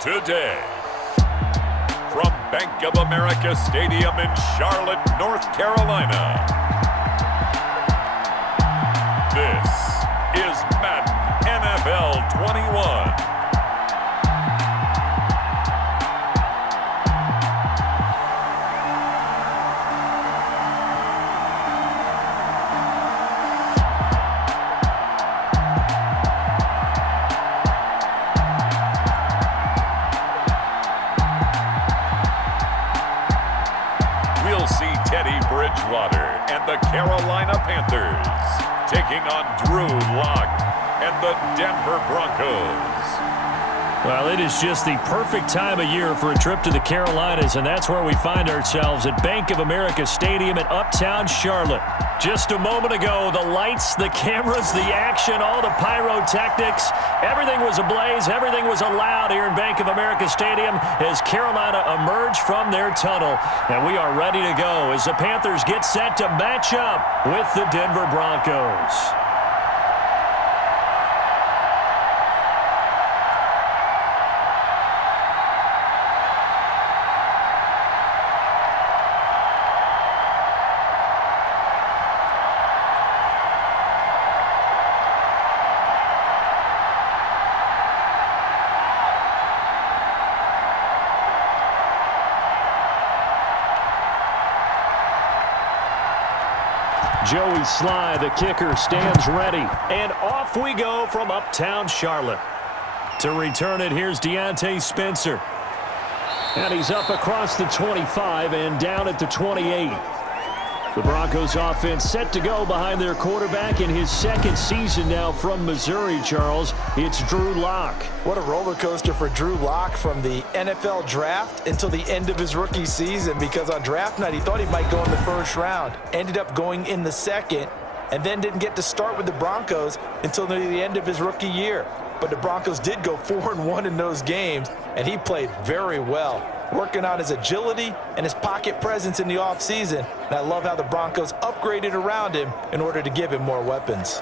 today. From Bank of America Stadium in Charlotte, North Carolina, this is Madden NFL 21. And the Carolina Panthers taking on Drew Lock and the Denver Broncos. Well, it is just the perfect time of year for a trip to the Carolinas, and that's where we find ourselves at Bank of America Stadium in Uptown Charlotte. Just a moment ago, the lights, the cameras, the action, all the pyrotechnics, everything was ablaze, everything was allowed here in Bank of America Stadium as Carolina emerged from their tunnel. And we are ready to go as the Panthers get set to match up with the Denver Broncos. Joey Sly, the kicker, stands ready. And off we go from Uptown Charlotte. To return it, here's Deontay Spencer. And he's up across the 25 and down at the 28. The Broncos offense set to go behind their quarterback in his second season now from Missouri, Charles. It's Drew Lock. What a roller coaster for Drew Lock from the NFL draft until the end of his rookie season, because on draft night he thought he might go in the first round. Ended up going in the second and then didn't get to start with the Broncos until near the end of his rookie year. But the Broncos did go 4-1 in those games, and he played very well, working on his agility and his pocket presence in the offseason. And I love how the Broncos upgraded around him in order to give him more weapons.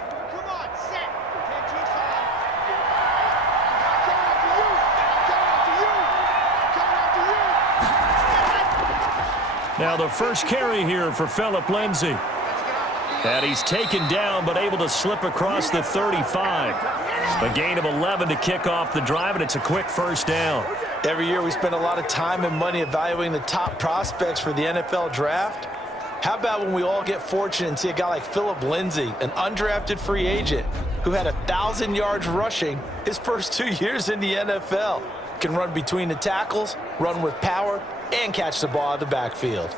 Now the first carry here for Phillip Lindsay. And he's taken down but able to slip across the 35. A gain of 11 to kick off the drive, and it's a quick first down. Every year we spend a lot of time and money evaluating the top prospects for the NFL draft. How about when we all get fortunate and see a guy like Phillip Lindsay, an undrafted free agent who had 1,000 yards rushing his first 2 years in the NFL. Can run between the tackles, run with power, and catch the ball out of the backfield.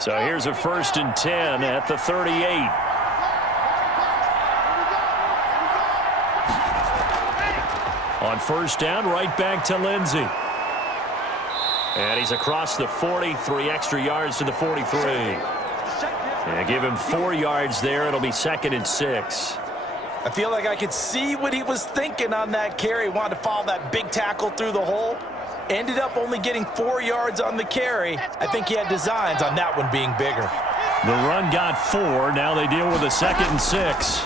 So here's a 1st and 10 at the 38. On first down, right back to Lindsay. And he's across the 40, 3 extra yards to the 43. And give him 4 yards there. It'll be 2nd and 6. I feel like I could see what he was thinking on that carry. He wanted to follow that big tackle through the hole. Ended up only getting 4 yards on the carry. I think he had designs on that one being bigger. The run got 4. Now they deal with a 2nd and 6.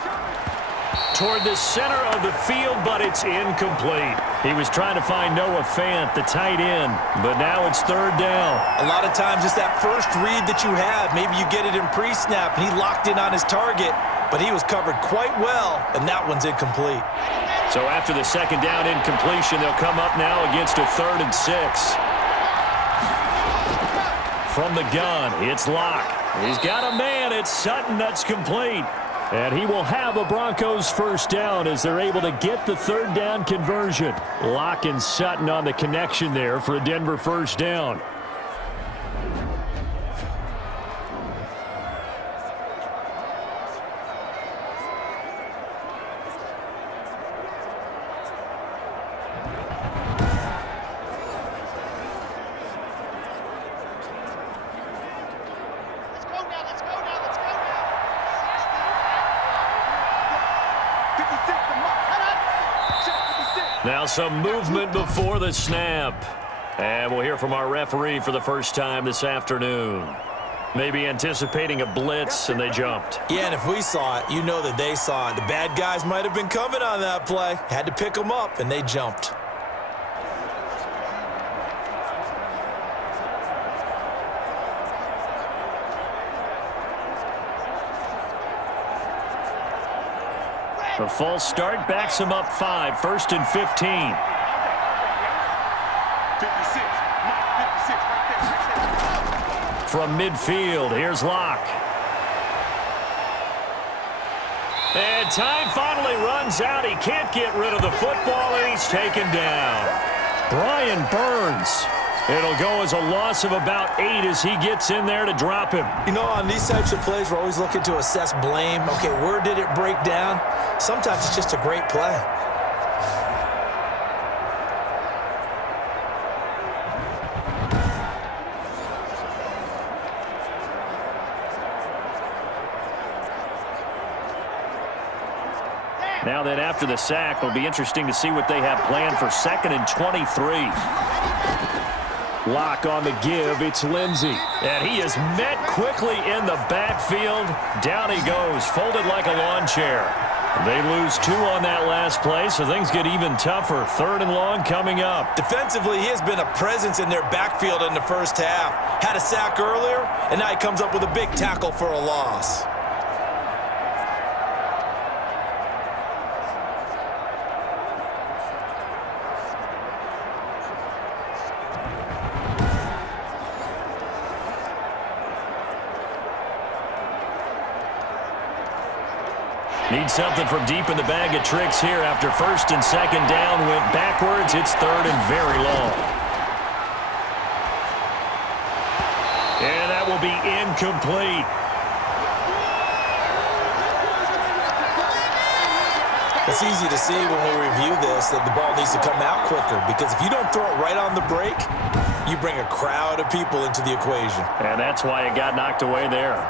Toward the center of the field, but it's incomplete. He was trying to find Noah Fant, the tight end, but now it's 3rd down. A lot of times it's that first read that you have. Maybe you get it in pre-snap, and he locked in on his target, but he was covered quite well, and that one's incomplete. So after the 2nd down incompletion, they'll come up now against a 3rd and 6. From the gun, it's Lock. He's got a man. It's Sutton. That's complete. And he will have a Broncos first down as they're able to get the 3rd down conversion. Lock and Sutton on the connection there for a Denver first down. Now some movement before the snap. And we'll hear from our referee for the first time this afternoon. Maybe anticipating a blitz, and they jumped. Yeah, and if we saw it, you know that they saw it. The bad guys might have been coming on that play. Had to pick them up, and they jumped. The false start backs him up 5, 1st and 15. From midfield, here's Locke. And time finally runs out. He can't get rid of the football, and he's taken down. Brian Burns. It'll go as a loss of about 8 as he gets in there to drop him. You know, on these types of plays, we're always looking to assess blame. Okay, where did it break down? Sometimes it's just a great play. Now then, after the sack, it'll be interesting to see what they have planned for 2nd and 23. Locke on the give. It's Lindsey. And he is met quickly in the backfield. Down he goes, folded like a lawn chair. They lose 2 on that last play, so things get even tougher. 3rd and long coming up. Defensively, he has been a presence in their backfield in the first half. Had a sack earlier, and now he comes up with a big tackle for a loss. Need something from deep in the bag of tricks here after 1st and 2nd down. Went backwards. It's 3rd and very long. And that will be incomplete. It's easy to see when we review this that the ball needs to come out quicker, because if you don't throw it right on the break, you bring a crowd of people into the equation. And that's why it got knocked away there.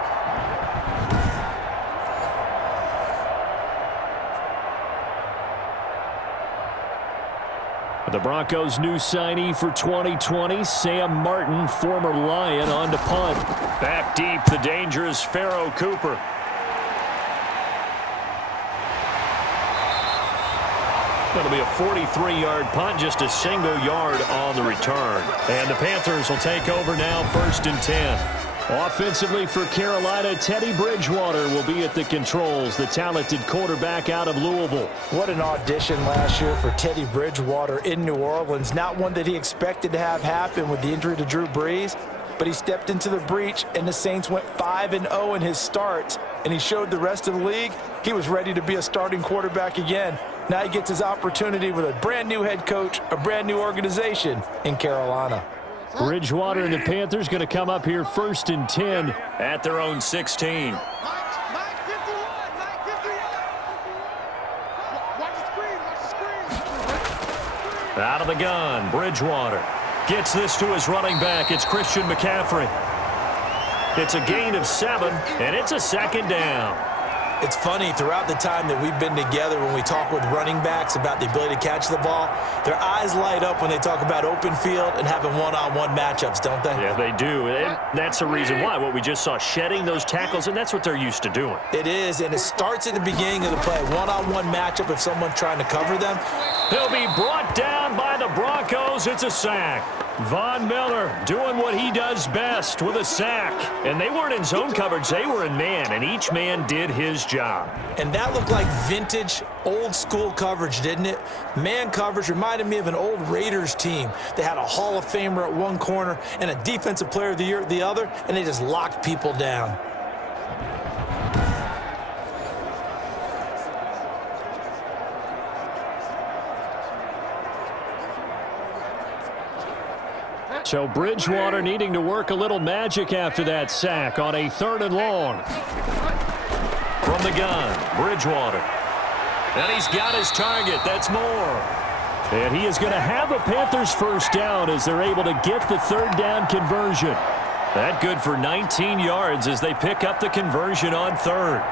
The Broncos' new signee for 2020, Sam Martin, former Lion, on to punt. Back deep, the dangerous Pharaoh Cooper. That'll be a 43-yard punt, just a single yard on the return. And the Panthers will take over now, 1st and 10. Offensively for Carolina, Teddy Bridgewater will be at the controls, the talented quarterback out of Louisville. What an audition last year for Teddy Bridgewater in New Orleans. Not one that he expected to have happen with the injury to Drew Brees, but he stepped into the breach, and the Saints went 5-0 in his starts, and he showed the rest of the league he was ready to be a starting quarterback again. Now he gets his opportunity with a brand-new head coach, a brand-new organization in Carolina. Bridgewater and the Panthers going to come up here 1st and 10 at their own 16. Out of the gun, Bridgewater gets this to his running back. It's Christian McCaffrey. It's a gain of 7, and it's a 2nd down. It's funny, throughout the time that we've been together, when we talk with running backs about the ability to catch the ball, their eyes light up when they talk about open field and having one-on-one matchups, don't they? Yeah, they do. And that's the reason why. What we just saw, shedding those tackles, and that's what they're used to doing. It is, and it starts at the beginning of the play. One-on-one matchup if someone's trying to cover them. He'll be brought down by the Broncos. It's a sack. Von Miller doing what he does best with a sack. And they weren't in zone coverage. They were in man, and each man did his job. And that looked like vintage, old-school coverage, didn't it? Man coverage reminded me of an old Raiders team. They had a Hall of Famer at one corner and a Defensive Player of the Year at the other, and they just locked people down. So Bridgewater needing to work a little magic after that sack on a 3rd and long. From the gun, Bridgewater. And he's got his target. That's more. And he is going to have a Panthers 1st down as they're able to get the 3rd down conversion. That good for 19 yards as they pick up the conversion on 3rd.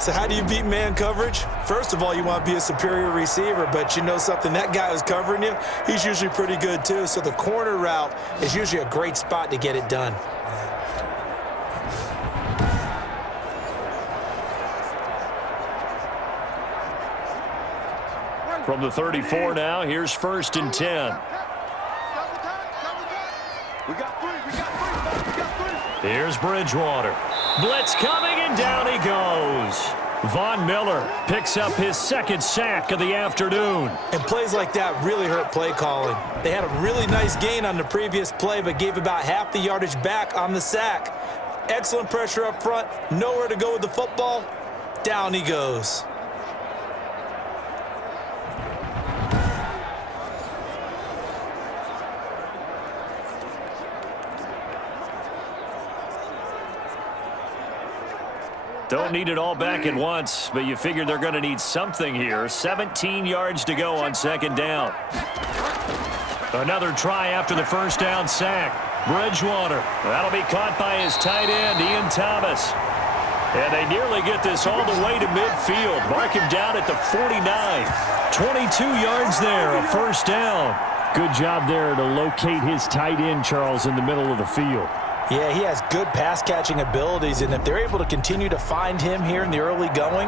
So how do you beat man coverage? First of all, you want to be a superior receiver, but you know something, that guy who's covering you, he's usually pretty good too. So the corner route is usually a great spot to get it done. From the 34 now, here's 1st and 10. Here's Bridgewater. Blitz coming, and down he goes. Von Miller picks up his 2nd sack of the afternoon. And plays like that really hurt play calling. They had a really nice gain on the previous play, but gave about half the yardage back on the sack. Excellent pressure up front. Nowhere to go with the football. Down he goes. Don't need it all back at once, but you figure they're going to need something here. 17 yards to go on 2nd down. Another try after the 1st down sack. Bridgewater. That'll be caught by his tight end, Ian Thomas. And they nearly get this all the way to midfield. Mark him down at the 49. 22 yards there, a 1st down. Good job there to locate his tight end, Charles, in the middle of the field. Yeah, he has good pass-catching abilities, and if they're able to continue to find him here in the early going,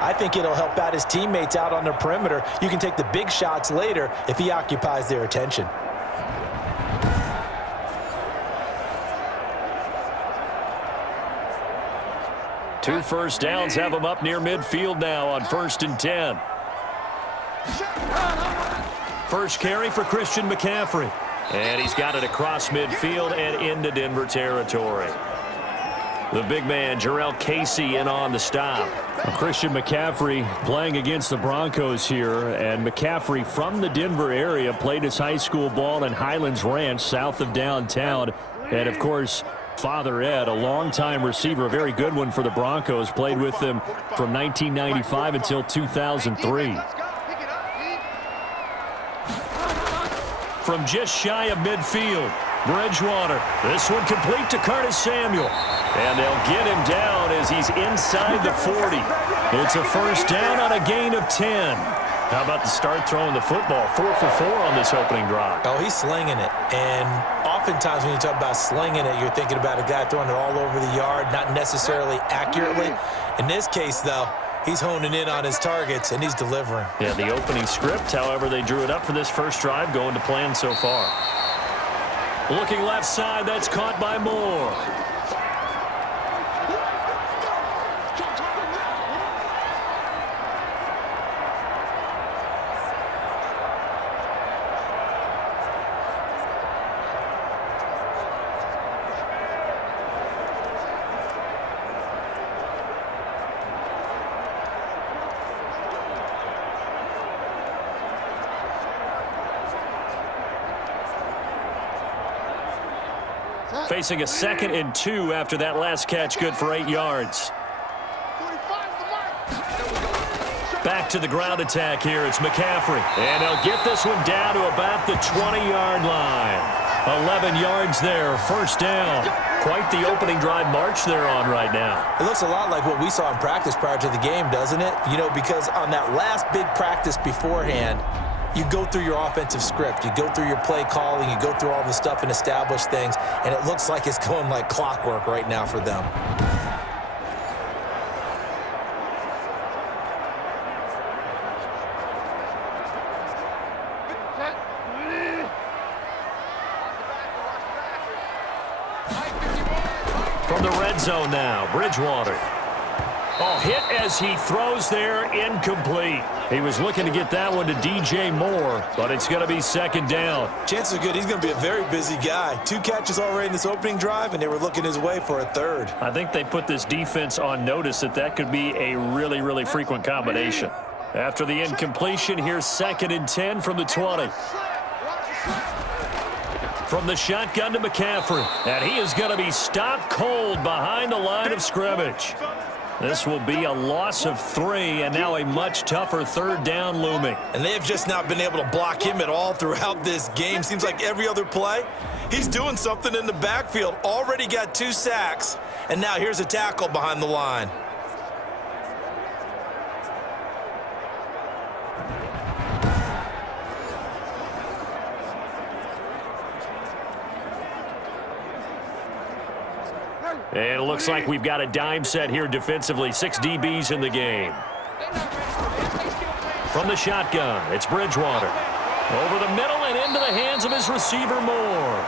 I think it'll help out his teammates out on the perimeter. You can take the big shots later if he occupies their attention. Two 1st downs have him up near midfield now on 1st and 10. First carry for Christian McCaffrey. And he's got it across midfield and into Denver territory. The big man, Jarrell Casey, in on the stop. Christian McCaffrey playing against the Broncos here. And McCaffrey from the Denver area played his high school ball in Highlands Ranch south of downtown. And, of course, Father Ed, a longtime receiver, a very good one for the Broncos, played with them from 1995 until 2003. From just shy of midfield, Bridgewater. This one complete to Curtis Samuel. And they'll get him down as he's inside the 40. It's a 1st down on a gain of 10. How about the start throwing the football? 4 for 4 on this opening drive. Oh, he's slinging it. And oftentimes when you talk about slinging it, you're thinking about a guy throwing it all over the yard, not necessarily accurately. In this case, though, he's honing in on his targets, and he's delivering. Yeah, the opening script, however, they drew it up for this first drive, going to plan so far. Looking left side, that's caught by Moore. Facing a 2nd and 2 after that last catch, good for 8 yards. Back to the ground attack here. It's McCaffrey. And they'll get this one down to about the 20-yard line. 11 yards there, 1st down. Quite the opening drive march they're on right now. It looks a lot like what we saw in practice prior to the game, doesn't it? You know, because on that last big practice beforehand, you go through your offensive script, you go through your play calling, you go through all the stuff and establish things, and it looks like it's going like clockwork right now for them. From the red zone now, Bridgewater. Oh, hit as he throws there, incomplete. He was looking to get that one to DJ Moore, but it's going to be 2nd down. Chances are good he's going to be a very busy guy. 2 catches already in this opening drive, and they were looking his way for a 3rd. I think they put this defense on notice that could be a really, really frequent combination. After the incompletion, here's 2nd and 10 from the 20. From the shotgun to McCaffrey, and he is going to be stopped cold behind the line of scrimmage. This will be a loss of 3, and now a much tougher 3rd down looming. And they have just not been able to block him at all throughout this game. Seems like every other play, he's doing something in the backfield. Already got 2 sacks, and now here's a tackle behind the line. And it looks like we've got a dime set here defensively. 6 DBs in the game. from the shotgun. It's Bridgewater. Over the middle and into the hands of his receiver Moore.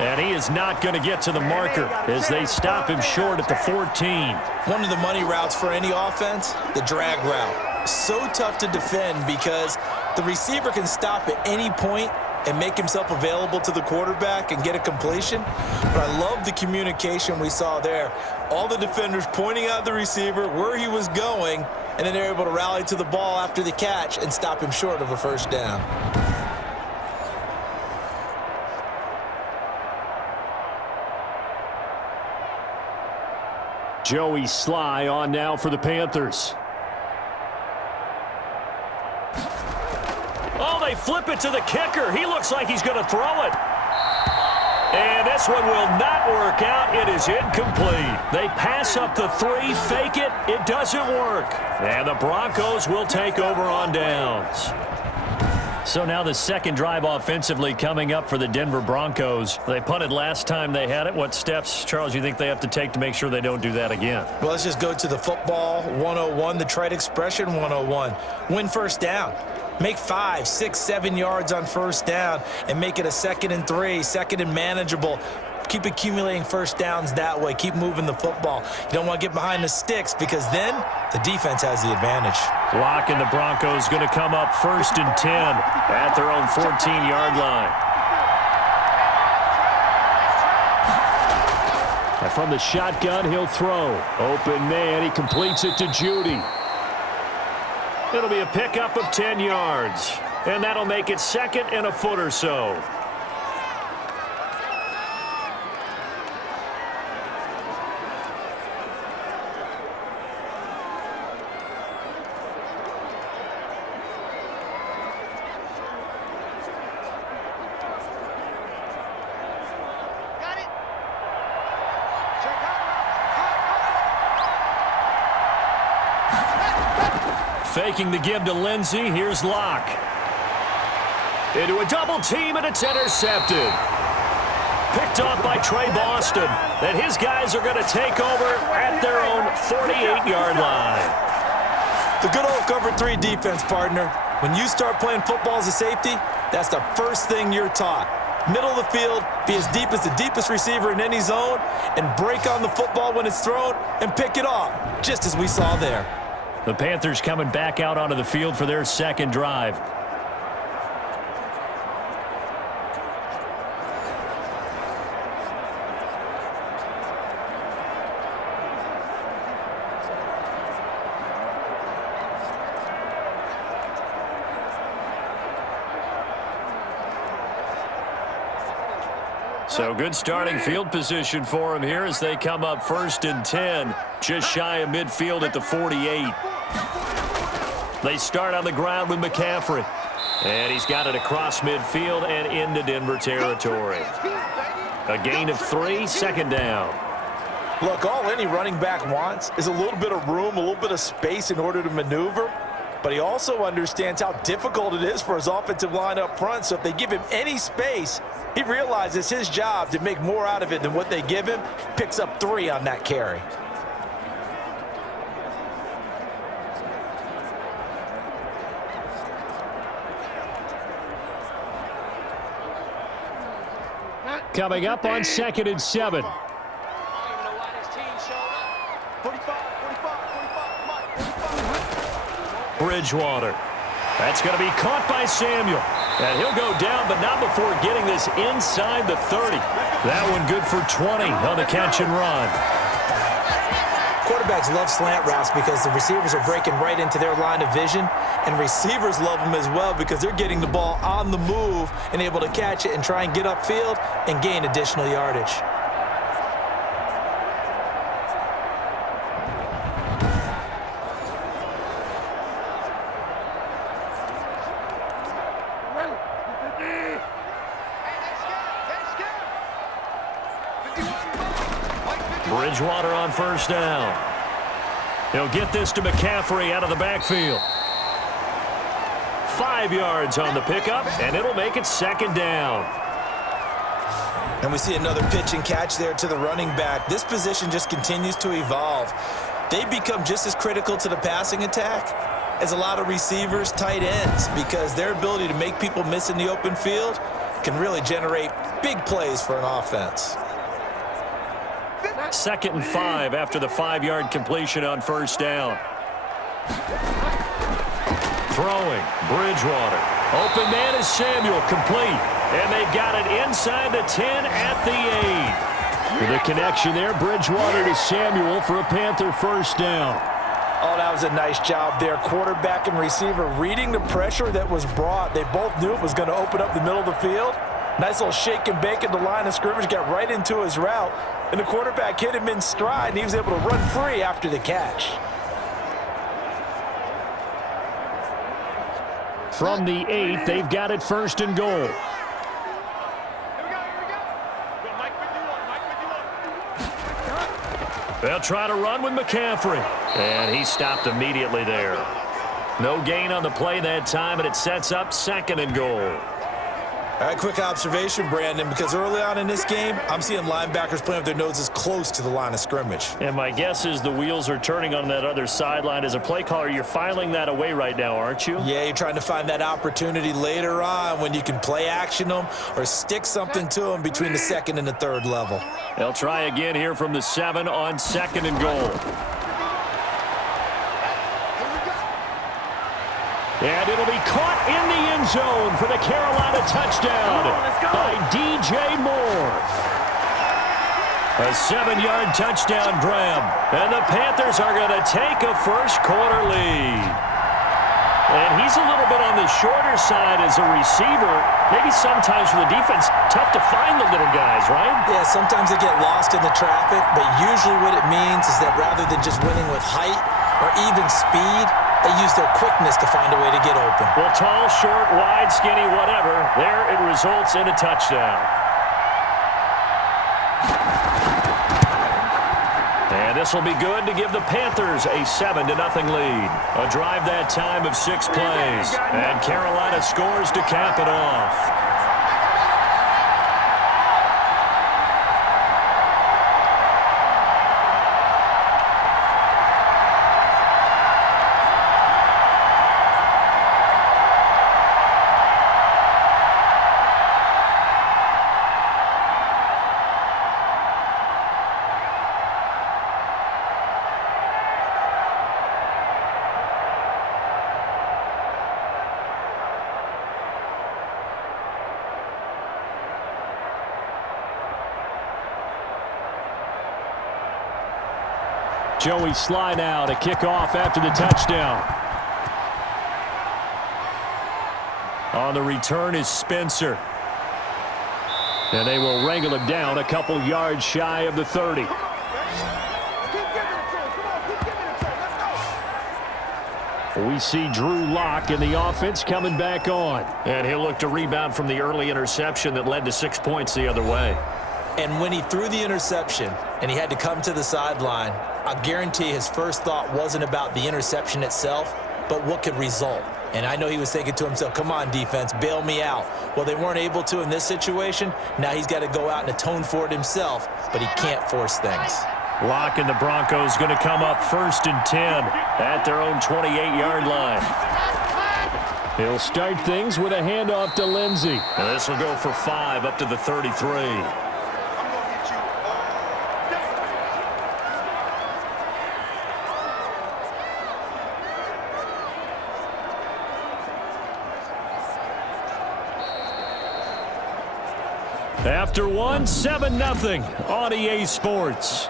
And he is not going to get to the marker as they stop him short at the 14. One of the money routes for any offense, the drag route. So tough to defend because the receiver can stop at any point and make himself available to the quarterback and get a completion. But I love the communication we saw there. All the defenders pointing out the receiver, where he was going, and then they're able to rally to the ball after the catch and stop him short of a first down. Joey Sly on now for the Panthers. Oh, they flip it to the kicker. He looks like he's going to throw it. And this one will not work out. It is incomplete. They pass up the 3, fake it. It doesn't work. And the Broncos will take over on downs. So now the second drive offensively coming up for the Denver Broncos. They punted last time they had it. What steps, Charles, you think they have to take to make sure they don't do that again? Well, let's just go to the football 101, the trite expression 101. Win first down. Make 5, 6, 7 yards on first down and make it a 2nd and 3, 2nd and manageable. Keep accumulating first downs that way. Keep moving the football. You don't want to get behind the sticks because then the defense has the advantage. Glock and the Broncos going to come up 1st and 10 at their own 14-yard line. And from the shotgun, he'll throw. Open man, he completes it to Judy. It'll be a pickup of 10 yards. And that'll make it 2nd and a foot or so. Faking the give to Lindsey. Here's Locke. Into a double team, and it's intercepted. Picked off by Trey Boston. And his guys are going to take over at their own 48-yard line. The good old cover 3 defense, partner. When you start playing football as a safety, that's the first thing you're taught. Middle of the field, be as deep as the deepest receiver in any zone, and break on the football when it's thrown and pick it off, just as we saw there. The Panthers coming back out onto the field for their second drive. So good starting field position for them here as they come up 1st and 10, just shy of midfield at the 48. They start on the ground with McCaffrey. And he's got it across midfield and into Denver territory. A gain of 3, 2nd down. Look, all any running back wants is a little bit of room, a little bit of space in order to maneuver. But he also understands how difficult it is for his offensive line up front. So if they give him any space, he realizes his job to make more out of it than what they give him. Picks up 3 on that carry. Coming up on 2nd and 7. Bridgewater. That's going to be caught by Samuel. And he'll go down, but not before getting this inside the 30. That one good for 20 on the catch and run. Quarterbacks love slant routes because the receivers are breaking right into their line of vision, and receivers love them as well because they're getting the ball on the move and able to catch it and try and get upfield and gain additional yardage. Bridgewater on 1st down. He'll get this to McCaffrey out of the backfield. 5 yards on the pickup, and it'll make it 2nd down. And we see another pitch and catch there to the running back. This position just continues to evolve. They become just as critical to the passing attack is a lot of receivers, tight ends, because their ability to make people miss in the open field can really generate big plays for an offense. 2nd and 5 after the 5-yard completion on 1st down. Throwing, Bridgewater. Open man is Samuel, complete. And they've got it inside the 10 at the 8. The connection there, Bridgewater to Samuel for a Panther 1st down. Oh, that was a nice job there. Quarterback and receiver reading the pressure that was brought. They both knew it was going to open up the middle of the field. Nice little shake and bake at the line of scrimmage, got right into his route. And the quarterback hit him in stride, and he was able to run free after the catch. From the 8, they've got it 1st and goal. They'll try to run with McCaffrey. And he stopped immediately there. No gain on the play that time, and it sets up 2nd and goal. All right, quick observation, Brandon, because early on in this game, I'm seeing linebackers playing with their noses close to the line of scrimmage. And my guess is the wheels are turning on that other sideline. As a play caller, you're filing that away right now, aren't you? Yeah, you're trying to find that opportunity later on when you can play action them or stick something to them between the 2nd and the 3rd level. They'll try again here from the 7 on 2nd and goal. And it'll be caught in the end zone for the Carolina touchdown by DJ Moore. A 7-yard touchdown grab. And the Panthers are going to take a first-quarter lead. And he's a little bit on the shorter side as a receiver. Maybe sometimes for the defense, tough to find the little guys, right? Yeah, sometimes they get lost in the traffic, but usually what it means is that rather than just winning with height or even speed, they use their quickness to find a way to get open. Well, tall, short, wide, skinny, whatever, there it results in a touchdown. And this will be good to give the Panthers a 7-0 lead. A drive that time of 6 plays. And Carolina scores to cap it off. Joey Sly now to kick off after the touchdown. On the return is Spencer. And they will wrangle him down a couple yards shy of the 30. We see Drew Lock in the offense coming back on. And he'll look to rebound from the early interception that led to 6 points the other way. And when he threw the interception and he had to come to the sideline, I guarantee his first thought wasn't about the interception itself, but what could result. And I know he was thinking to himself, come on, defense, bail me out. Well, they weren't able to in this situation. Now he's got to go out and atone for it himself, but he can't force things. Lock and the Broncos going to come up 1st and 10 at their own 28-yard line. He'll start things with a handoff to Lindsey. And this will go for 5 up to the 33. After one, 7-0 on EA Sports.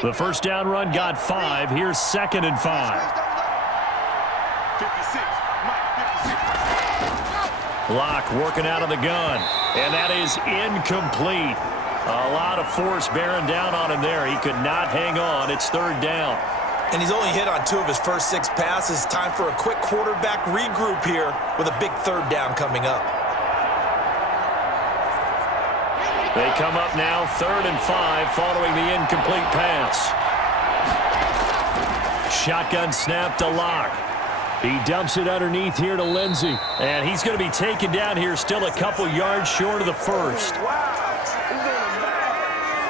The first down run got 5. Here's 2nd and 5. Lock working out of the gun, and that is incomplete. A lot of force bearing down on him there. He could not hang on. It's 3rd down. And he's only hit on 2 of his first 6 passes. Time for a quick quarterback regroup here with a big 3rd down coming up. They come up now 3rd and 5 following the incomplete pass. Shotgun snap to Locke. He dumps it underneath here to Lindsey. And he's going to be taken down here still a couple yards short of the first.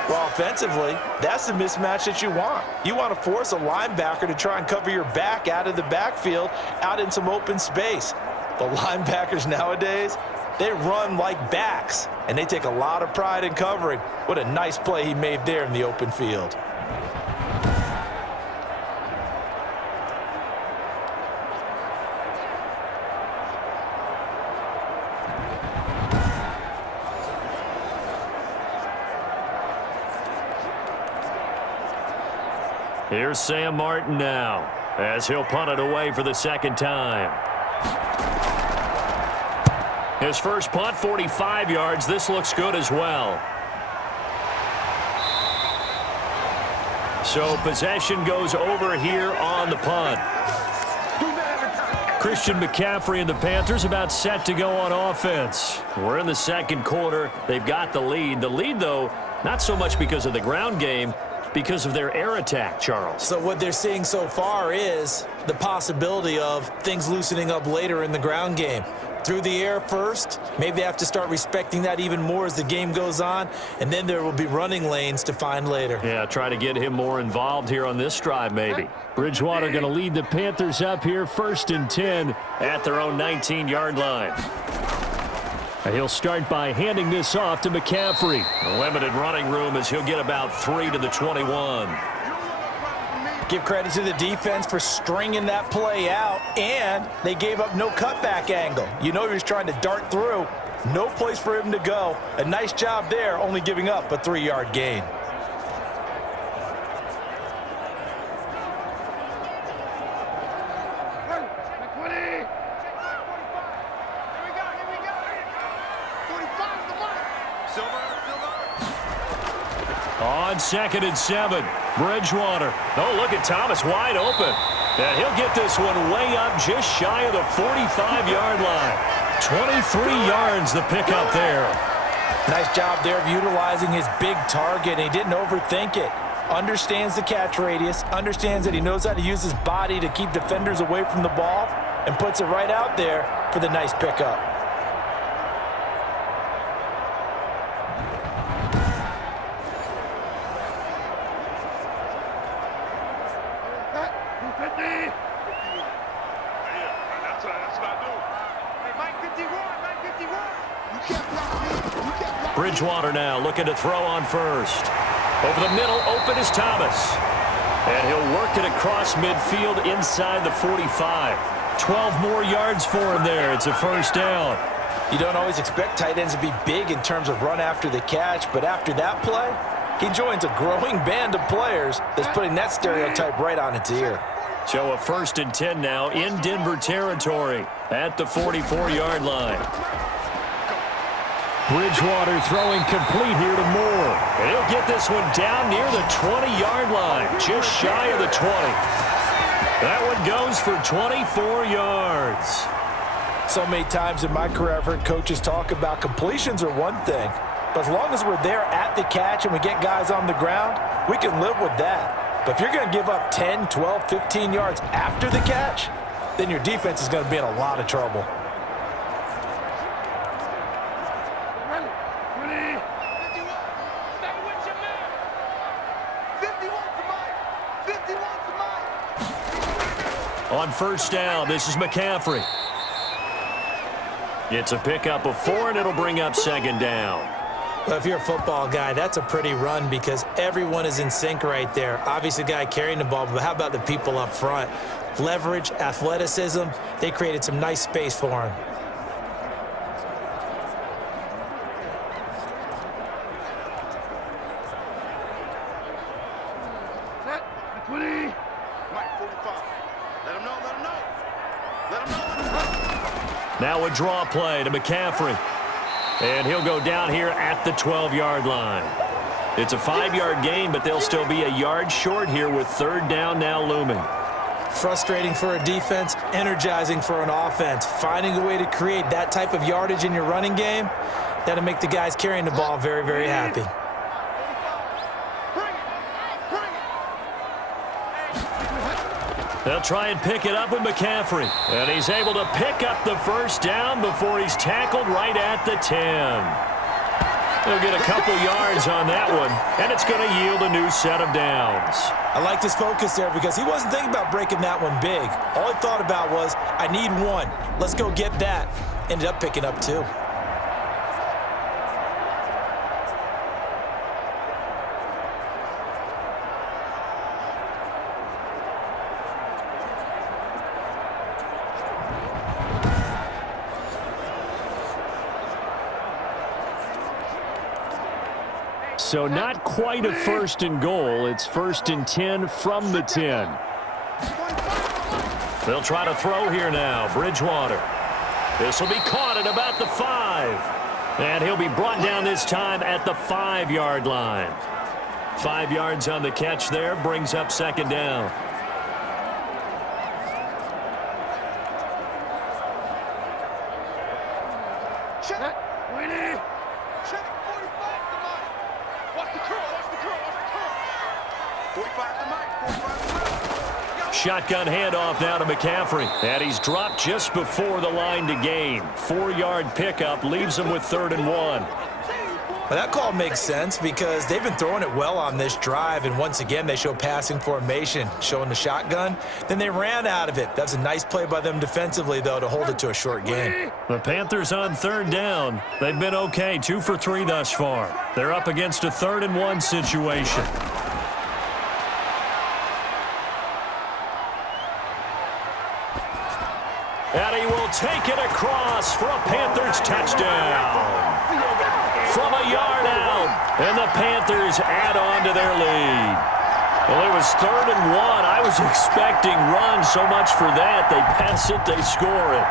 Well, offensively, that's the mismatch that you want. You want to force a linebacker to try and cover your back out of the backfield, out in some open space. The linebackers nowadays, they run like backs, and they take a lot of pride in covering. What a nice play he made there in the open field. Here's Sam Martin now as he'll punt it away for the second time. His first punt, 45 yards. This looks good as well. So possession goes over here on the punt. Christian McCaffrey and the Panthers about set to go on offense. We're in the second quarter. They've got the lead. The lead, though, not so much because of the ground game, because of their air attack, Charles. So what they're seeing so far is the possibility of things loosening up later in the ground game. Through the air first, maybe they have to start respecting that even more as the game goes on, and then there will be running lanes to find later. Yeah, try to get him more involved here on this drive, maybe. Bridgewater going to lead the Panthers up here 1st and 10 at their own 19-yard line. And he'll start by handing this off to McCaffrey. A limited running room as he'll get about 3 to the 21. Give credit to the defense for stringing that play out, and they gave up no cutback angle. You know he was trying to dart through. No place for him to go. A nice job there, only giving up a 3-yard gain. On 2nd and 7, Bridgewater. Oh, look at Thomas wide open. And he'll get this one way up just shy of the 45-yard line. 23 yards the pickup there. Nice job there of utilizing his big target. He didn't overthink it. Understands the catch radius, understands that he knows how to use his body to keep defenders away from the ball, and puts it right out there for the nice pickup. Bridgewater now looking to throw on first. Over the middle, open is Thomas. And he'll work it across midfield inside the 45. 12 more yards for him there. It's a first down. You don't always expect tight ends to be big in terms of run after the catch, but after that play, he joins a growing band of players that's putting that stereotype right on its ear. So a 1st and 10 now in Denver territory at the 44-yard line. Bridgewater throwing complete here to Moore. And he'll get this one down near the 20-yard line, just shy of the 20. That one goes for 24 yards. So many times in my career I've heard coaches talk about completions are one thing, but as long as we're there at the catch and we get guys on the ground, we can live with that. But if you're going to give up 10, 12, 15 yards after the catch, then your defense is going to be in a lot of trouble. On first down, this is McCaffrey. It's a pickup of 4, and it'll bring up 2nd down. Well, if you're a football guy, that's a pretty run because everyone is in sync right there. Obviously, the guy carrying the ball, but how about the people up front? Leverage, athleticism, they created some nice space for him. Now a draw play to McCaffrey. And he'll go down here at the 12-yard line. It's a 5-yard gain, but they'll still be a yard short here with 3rd down now looming. Frustrating for a defense, energizing for an offense. Finding a way to create that type of yardage in your running game, That'll make the guys carrying the ball very, very happy. They'll try and pick it up with McCaffrey. And he's able to pick up the first down before he's tackled right at the 10. He'll get a couple yards on that one, and it's going to yield a new set of downs. I liked his focus there because he wasn't thinking about breaking that one big. All he thought about was, I need one. Let's go get that. Ended up picking up two. So not quite a first and goal. It's first and 10 from the 10. They'll try to throw here now. Bridgewater. This will be caught at about the 5. And he'll be brought down this time at the 5-yard line. 5 yards on the catch there. Brings up second down. Shotgun handoff now to McCaffrey. And he's dropped just before the line to gain. 4-yard pickup leaves him with 3rd and 1. Well, that call makes sense because they've been throwing it well on this drive, and once again they show passing formation, showing the shotgun. Then they ran out of it. That's a nice play by them defensively, though, to hold it to a short gain. The Panthers on 3rd down. They've been okay, 2 for 3 thus far. They're up against a 3rd and 1 situation. And he will take it across for a Panthers touchdown. From a yard out, and the Panthers add on to their lead. Well, it was 3rd and 1. I was expecting run so much for that. They pass it, they score it.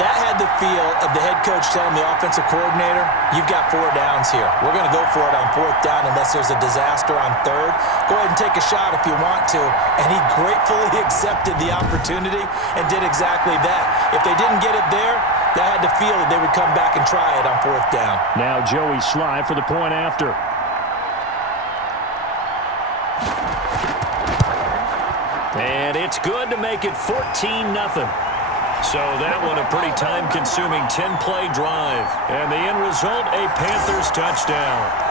That had the feel of the head coach telling the offensive coordinator, you've got 4 downs here. We're going to go for it on 4th down unless there's a disaster on 3rd. Go ahead and take a shot if you want to. And he gratefully accepted the opportunity and did exactly that. If they didn't get it there, that had the feel that they would come back and try it on 4th down. Now Joey Sly for the point after. And it's good to make it 14-0. So that one a pretty time-consuming 10-play drive. And the end result, a Panthers touchdown.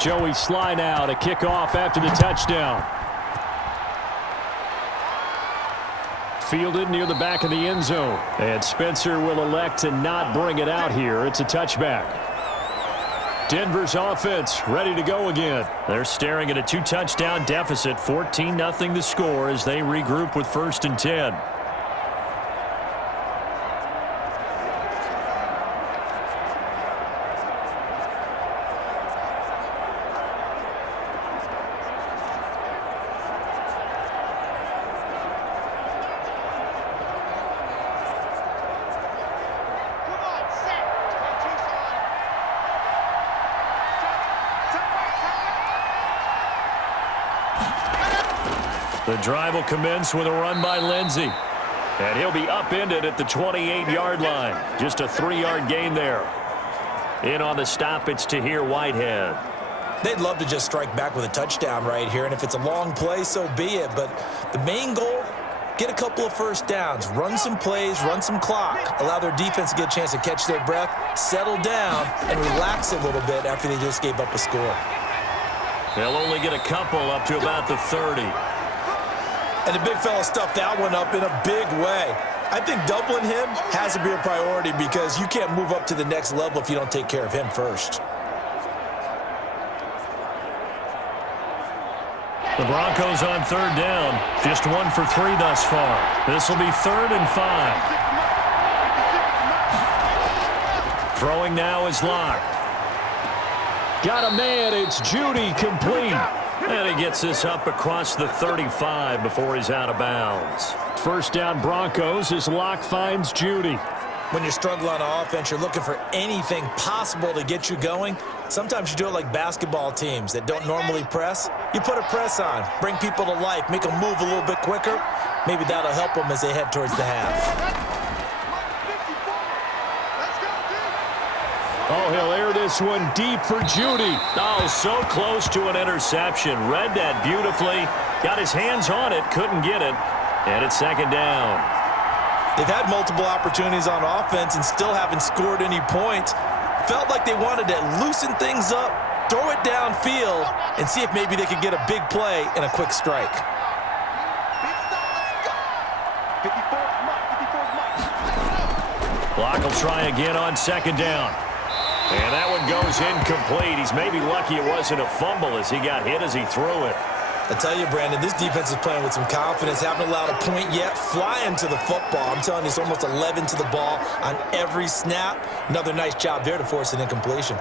Joey Sly now to kick off after the touchdown. Fielded near the back of the end zone. And Spencer will elect to not bring it out here. It's a touchback. Denver's offense ready to go again. They're staring at a 2-touchdown deficit. 14-0 the score as they regroup with 1st and 10. The drive will commence with a run by Lindsey. And he'll be upended at the 28-yard line. Just a 3-yard gain there. In on the stop, it's Tahir Whitehead. They'd love to just strike back with a touchdown right here, and if it's a long play, so be it. But the main goal, get a couple of 1st downs, run some plays, run some clock, allow their defense to get a chance to catch their breath, settle down, and relax a little bit after they just gave up a score. They'll only get a couple up to about the 30. And the big fella stuffed that one up in a big way. I think doubling him has to be a priority because you can't move up to the next level if you don't take care of him first. The Broncos on third down. Just 1 for 3 thus far. This will be 3rd and 5. Throwing now is Locke. Got a man. It's Judy, complete. And he gets this up across the 35 before he's out of bounds. First down Broncos as Locke finds Judy. When you're struggling on offense, you're looking for anything possible to get you going. Sometimes you do it like basketball teams that don't normally press. You put a press on, bring people to life, make them move a little bit quicker. Maybe that'll help them as they head towards the half. Oh, he'll air this one deep for Judy. Oh, so close to an interception. Read that beautifully. Got his hands on it, couldn't get it. And it's 2nd down. They've had multiple opportunities on offense and still haven't scored any points. Felt like they wanted to loosen things up, throw it downfield, and see if maybe they could get a big play and a quick strike. Glock will try again on 2nd down. And that one goes incomplete. He's maybe lucky it wasn't a fumble as he got hit as he threw it. I tell you, Brandon, this defense is playing with some confidence. Haven't allowed a point yet. Flying to the football. I'm telling you, it's almost 11 to the ball on every snap. Another nice job there to force an incompletion.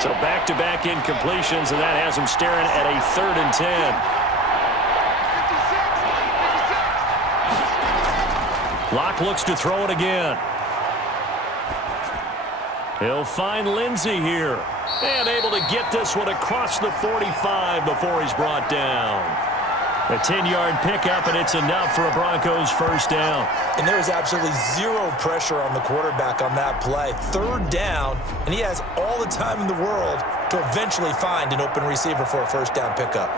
So back-to-back incompletions, and that has him staring at a 3rd and 10. Locke looks to throw it again. He'll find Lindsey here. And able to get this one across the 45 before he's brought down. A 10-yard pickup, and it's enough for a Broncos first down. And there is absolutely zero pressure on the quarterback on that play. 3rd down, and he has all the time in the world to eventually find an open receiver for a first down pickup.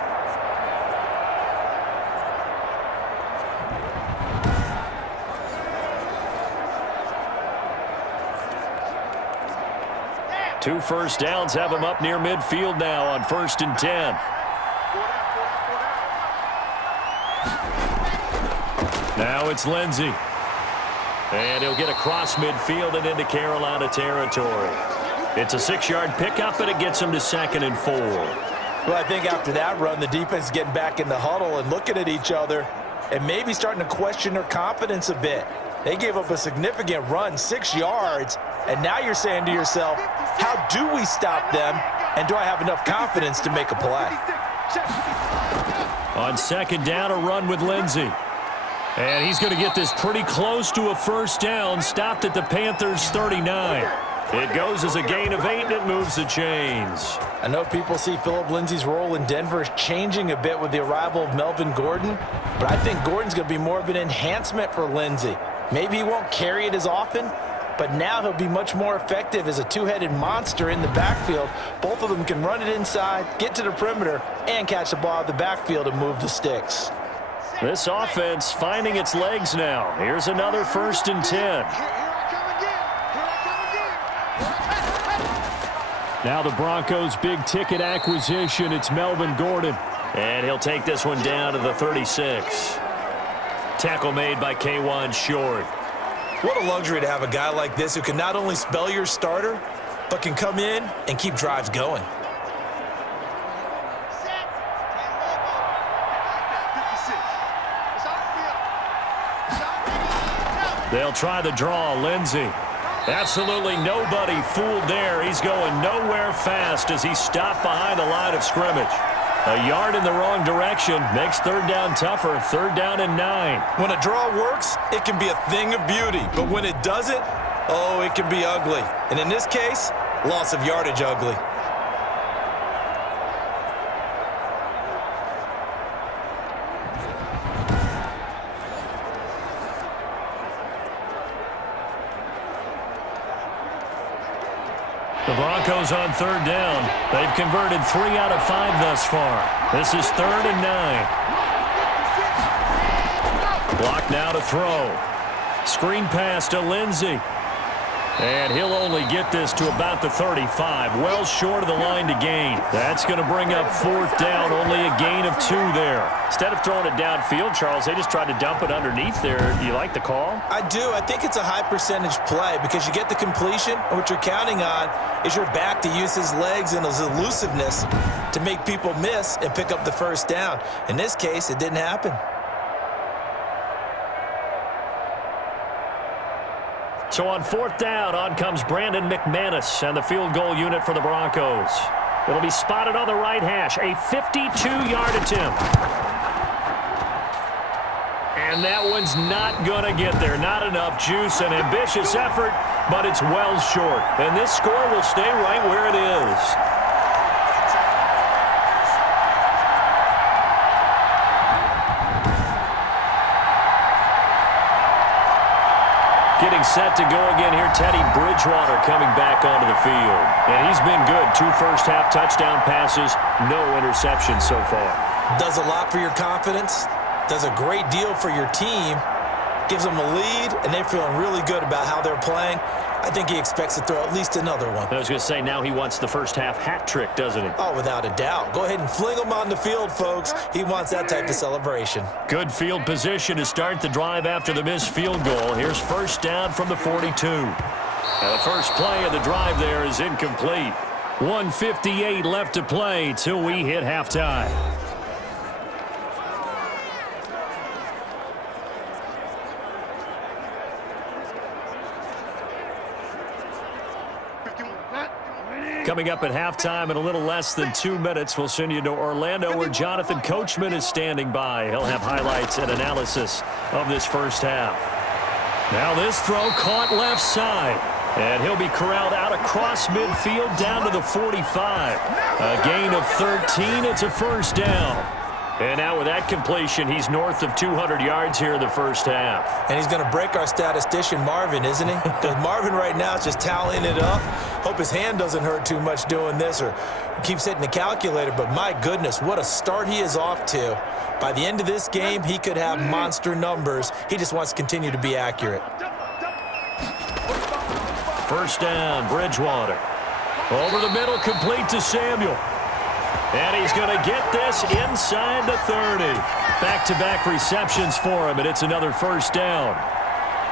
Two first downs have him up near midfield now on 1st and 10. Now it's Lindsey. And he'll get across midfield and into Carolina territory. It's a 6-yard pickup, and it gets him to 2nd and 4. Well, I think after that run, the defense is getting back in the huddle and looking at each other and maybe starting to question their confidence a bit. They gave up a significant run, 6 yards, and now you're saying to yourself, how do we stop them, and do I have enough confidence to make a play? On 2nd down, a run with Lindsey. And he's going to get this pretty close to a first down, stopped at the Panthers' 39. It goes as a gain of 8, and it moves the chains. I know people see Phillip Lindsay's role in Denver changing a bit with the arrival of Melvin Gordon, but I think Gordon's going to be more of an enhancement for Lindsey. Maybe he won't carry it as often, but now he'll be much more effective as a two-headed monster in the backfield. Both of them can run it inside, get to the perimeter, and catch the ball out of the backfield and move the sticks. This offense finding its legs now. Here's another 1st and 10. Now the Broncos' big-ticket acquisition. It's Melvin Gordon. And he'll take this one down to the 36. Tackle made by K'Wan Short. What a luxury to have a guy like this who can not only spell your starter, but can come in and keep drives going. They'll try the draw. Lindsey. Absolutely nobody fooled there. He's going nowhere fast as he stopped behind the line of scrimmage. A yard in the wrong direction makes 3rd down tougher. 3rd down and 9. When a draw works, it can be a thing of beauty. But when it doesn't, oh, it can be ugly. And in this case, loss of yardage ugly. The Broncos on 3rd down. They've converted 3 out of 5 thus far. This is 3rd and 9. Block now to throw. Screen pass to Lindsey. And he'll only get this to about the 35, well short of the line to gain. That's going to bring up 4th down, only a gain of 2 there. Instead of throwing it downfield, Charles, they just tried to dump it underneath there. Do you like the call? I do. I think it's a high percentage play because you get the completion, and what you're counting on is your back to use his legs and his elusiveness to make people miss and pick up the 1st down. In this case, it didn't happen. So on 4th down, on comes Brandon McManus and the field goal unit for the Broncos. It'll be spotted on the right hash, a 52-yard attempt. And that one's not going to get there. Not enough juice, an ambitious effort, but it's well short. And this score will stay right where it is. Getting set to go again here, Teddy Bridgewater coming back onto the field. And he's been good. 2 first-half touchdown passes, no interceptions so far. Does a lot for your confidence, does a great deal for your team, gives them a lead, and they're feeling really good about how they're playing. I think he expects to throw at least another one. I was going to say, now he wants the first-half hat trick, doesn't he? Oh, without a doubt. Go ahead and fling him on the field, folks. He wants that type of celebration. Good field position to start the drive after the missed field goal. Here's 1st down from the 42. Now the first play of the drive there is incomplete. 1:58 left to play till we hit halftime. Coming up at halftime in a little less than 2 minutes, we'll send you to Orlando where Jonathan Coachman is standing by. He'll have highlights and analysis of this first half. Now this throw caught left side. And he'll be corralled out across midfield down to the 45. A gain of 13. It's a 1st down. And now with that completion, he's north of 200 yards here in the first half. And he's going to break our statistician Marvin, isn't he? Because Marvin right now is just tallying it up. Hope his hand doesn't hurt too much doing this or keeps hitting the calculator. But my goodness, what a start he is off to. By the end of this game, he could have monster numbers. He just wants to continue to be accurate. 1st down, Bridgewater. Over the middle, complete to Samuel. And he's going to get this inside the 30. Back-to-back receptions for him, and it's another 1st down.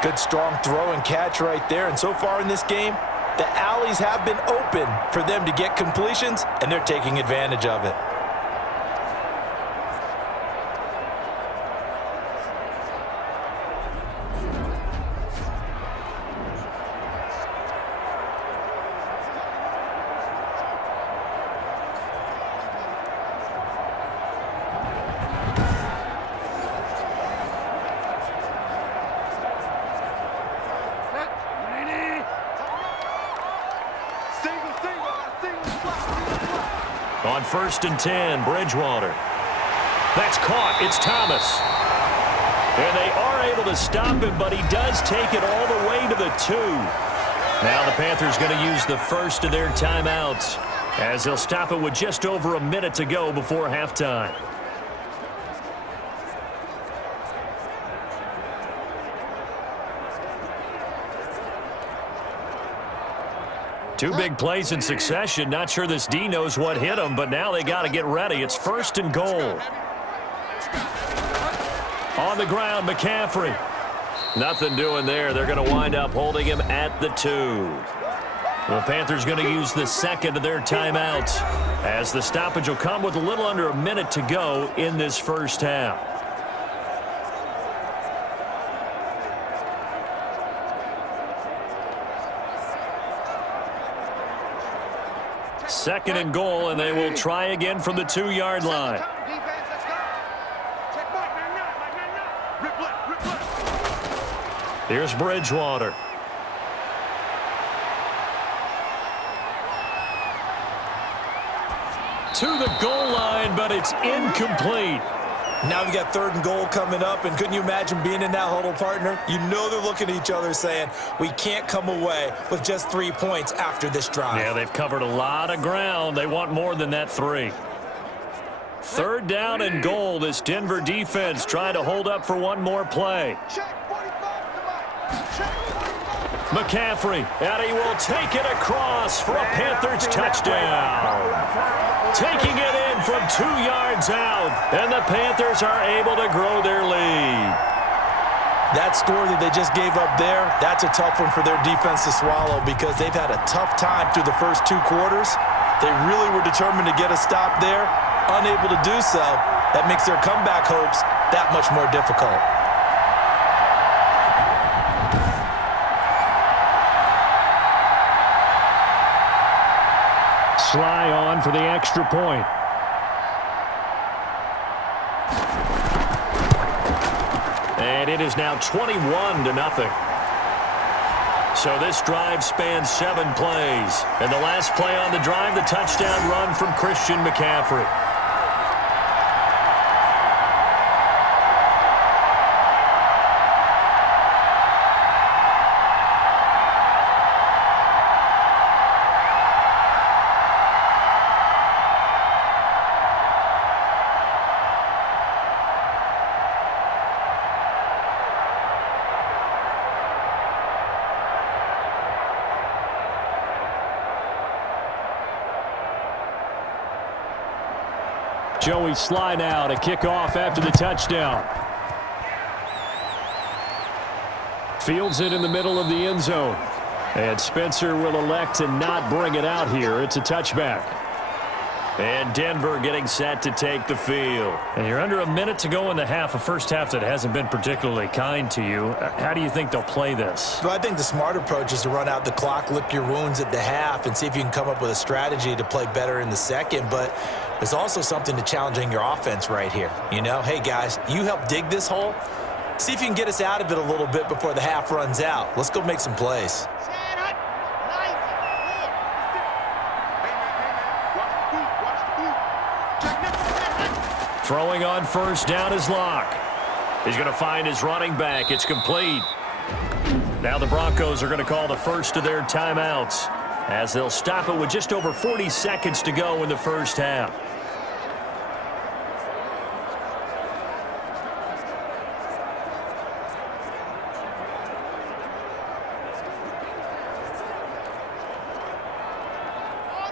Good strong throw and catch right there. And so far in this game, the alleys have been open for them to get completions, and they're taking advantage of it. On 1st and 10, Bridgewater. That's caught. It's Thomas. And they are able to stop him, but he does take it all the way to the 2. Now the Panthers going to use the first of their timeouts as they'll stop it with just over a minute to go before halftime. Two big plays in succession. Not sure this D knows what hit him, but now they got to get ready. It's 1st and goal. On the ground, McCaffrey. Nothing doing there. They're going to wind up holding him at the 2. The Panthers going to use the second of their timeouts as the stoppage will come with a little under a minute to go in this first half. Second and goal, and they will try again from the 2-yard line. Here's Bridgewater. To the goal line, but it's incomplete. Now we got 3rd and goal coming up, and couldn't you imagine being in that huddle, partner? You know they're looking at each other saying, we can't come away with just 3 points after this drive. Yeah, they've covered a lot of ground. They want more than that 3. 3rd down and goal. This Denver defense trying to hold up for one more play. McCaffrey, and he will take it across for a Panthers touchdown. Taking it in from 2 yards out, and the Panthers are able to grow their lead. That score that they just gave up there, that's a tough one for their defense to swallow because they've had a tough time through the first 2 quarters. They really were determined to get a stop there, unable to do so. That makes their comeback hopes that much more difficult. Sly on for the extra point. And it is now 21-0. So this drive spans 7 plays. And the last play on the drive, the touchdown run from Christian McCaffrey. Joey Sly now to kick off after the touchdown. Fields it in the middle of the end zone. And Spencer will elect to not bring it out here. It's a touchback. And Denver getting set to take the field. And you're under a minute to go in the half, a first half that hasn't been particularly kind to you. How do you think they'll play this? Well, I think the smart approach is to run out the clock, lick your wounds at the half, and see if you can come up with a strategy to play better in the second. But there's also something to challenging your offense right here. You know, hey, guys, you help dig this hole. See if you can get us out of it a little bit before the half runs out. Let's go make some plays. Throwing on first down is Glock. He's going to find his running back. It's complete. Now the Broncos are going to call the first of their timeouts as they'll stop it with just over 40 seconds to go in the first half.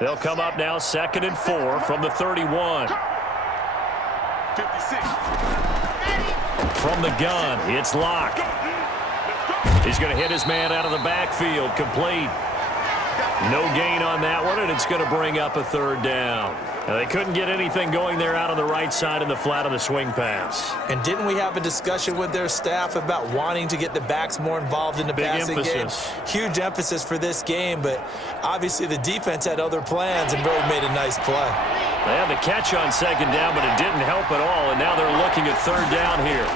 They'll come up now 2nd and 4 from the 31. 56. From the gun, it's Locke. He's going to hit his man out of the backfield, complete. No gain on that one, and it's going to bring up a 3rd down. Now, they couldn't get anything going there out on the right side in the flat of the swing pass. And didn't we have a discussion with their staff about wanting to get the backs more involved in the passing game? Huge emphasis for this game, but obviously the defense had other plans and really made a nice play. They had the catch on 2nd down, but it didn't help at all, and now they're looking at 3rd down here.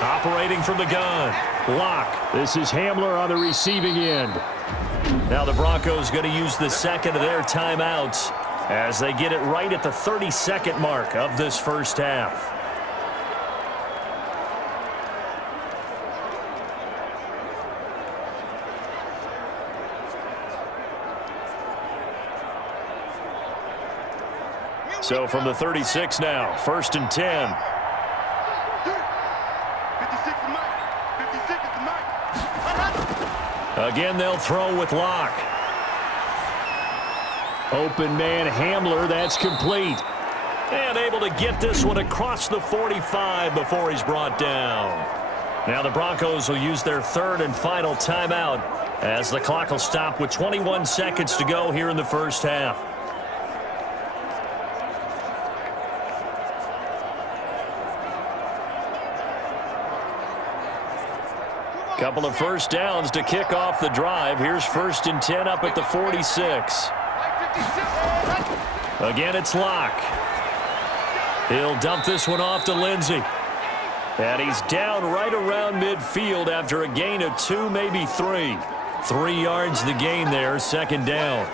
Operating from the gun, Locke. This is Hamler on the receiving end. Now the Broncos going to use the 2nd of their timeouts as they get it right at the 32nd mark of this first half. So from the 36 now, 1st and 10. 56 is mine. 56 is mine. Again, they'll throw with Locke. Open man Hamler, that's complete. And able to get this one across the 45 before he's brought down. Now the Broncos will use their 3rd and final timeout as the clock will stop with 21 seconds to go here in the first half. Couple of first downs to kick off the drive. Here's 1st and 10 up at the 46. Again, it's Locke. He'll dump this one off to Lindsey. And he's down right around midfield after a gain of 2, maybe 3. 3 yards the gain there, 2nd down.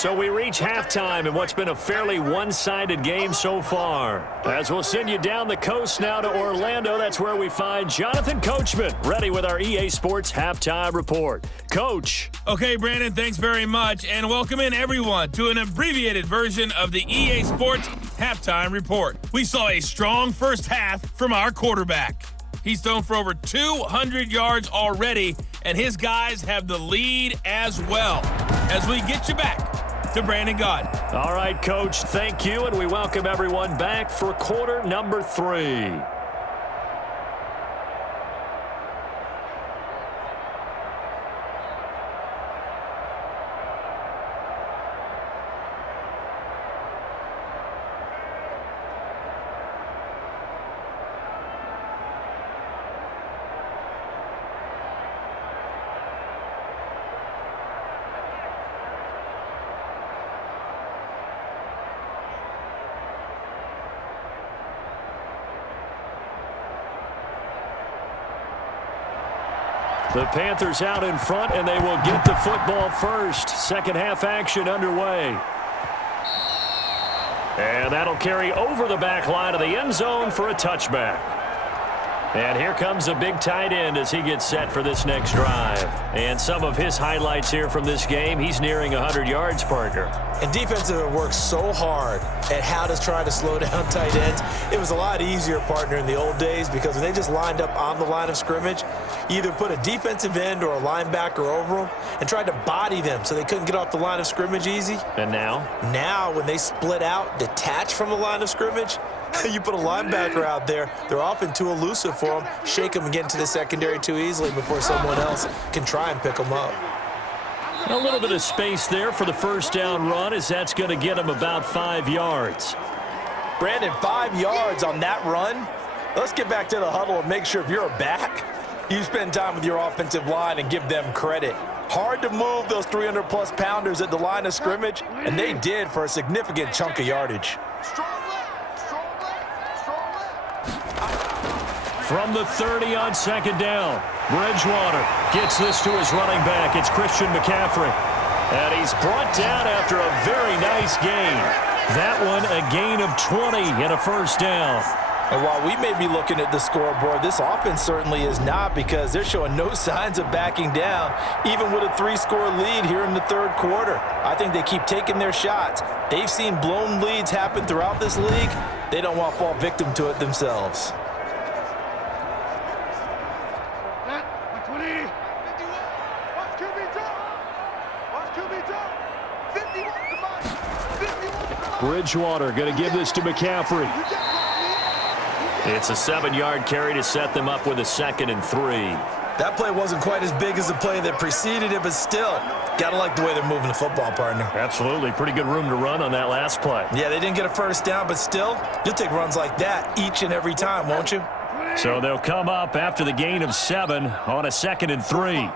So we reach halftime in what's been a fairly one-sided game so far. As we'll send you down the coast now to Orlando, that's where we find Jonathan Coachman, ready with our EA Sports Halftime Report. Coach. Okay, Brandon, thanks very much, and welcome in everyone to an abbreviated version of the EA Sports Halftime Report. We saw a strong first half from our quarterback. He's thrown for over 200 yards already, and his guys have the lead as well. As we get you back to Brandon Gaudin. All right, Coach, thank you, and we welcome everyone back for quarter number 3. The Panthers out in front, and they will get the football first. Second half action underway. And that'll carry over the back line of the end zone for a touchback. And here comes a big tight end as he gets set for this next drive. And some of his highlights here from this game, he's nearing 100 yards, partner. And defensive works so hard at how to try to slow down tight ends. It was a lot easier, partner, in the old days because when they just lined up on the line of scrimmage, you either put a defensive end or a linebacker over them and tried to body them so they couldn't get off the line of scrimmage easy. And now? Now, when they split out, detach from the line of scrimmage, you put a linebacker out there, they're often too elusive for them. Shake them and get into the secondary too easily before someone else can try and pick them up. A little bit of space there for the first down run as that's going to get him about 5 yards. Brandon, 5 yards on that run. Let's get back to the huddle and make sure if you're a back, you spend time with your offensive line and give them credit. Hard to move those 300-plus pounders at the line of scrimmage, and they did for a significant chunk of yardage. From the 30 on second down, Bridgewater gets this to his running back. It's Christian McCaffrey. And he's brought down after a very nice gain. That one a gain of 20 and a first down. And while we may be looking at the scoreboard, this offense certainly is not because they're showing no signs of backing down, even with a 3-score lead here in the third quarter. I think they keep taking their shots. They've seen blown leads happen throughout this league. They don't want to fall victim to it themselves. Bridgewater going to give this to McCaffrey. It's a 7-yard carry to set them up with a 2nd and 3. That play wasn't quite as big as the play that preceded it, but still, got to like the way they're moving the football, partner. Absolutely. Pretty good room to run on that last play. Yeah, they didn't get a first down, but still, you'll take runs like that each and every time, won't you? So they'll come up after the gain of 7 on a 2nd and 3.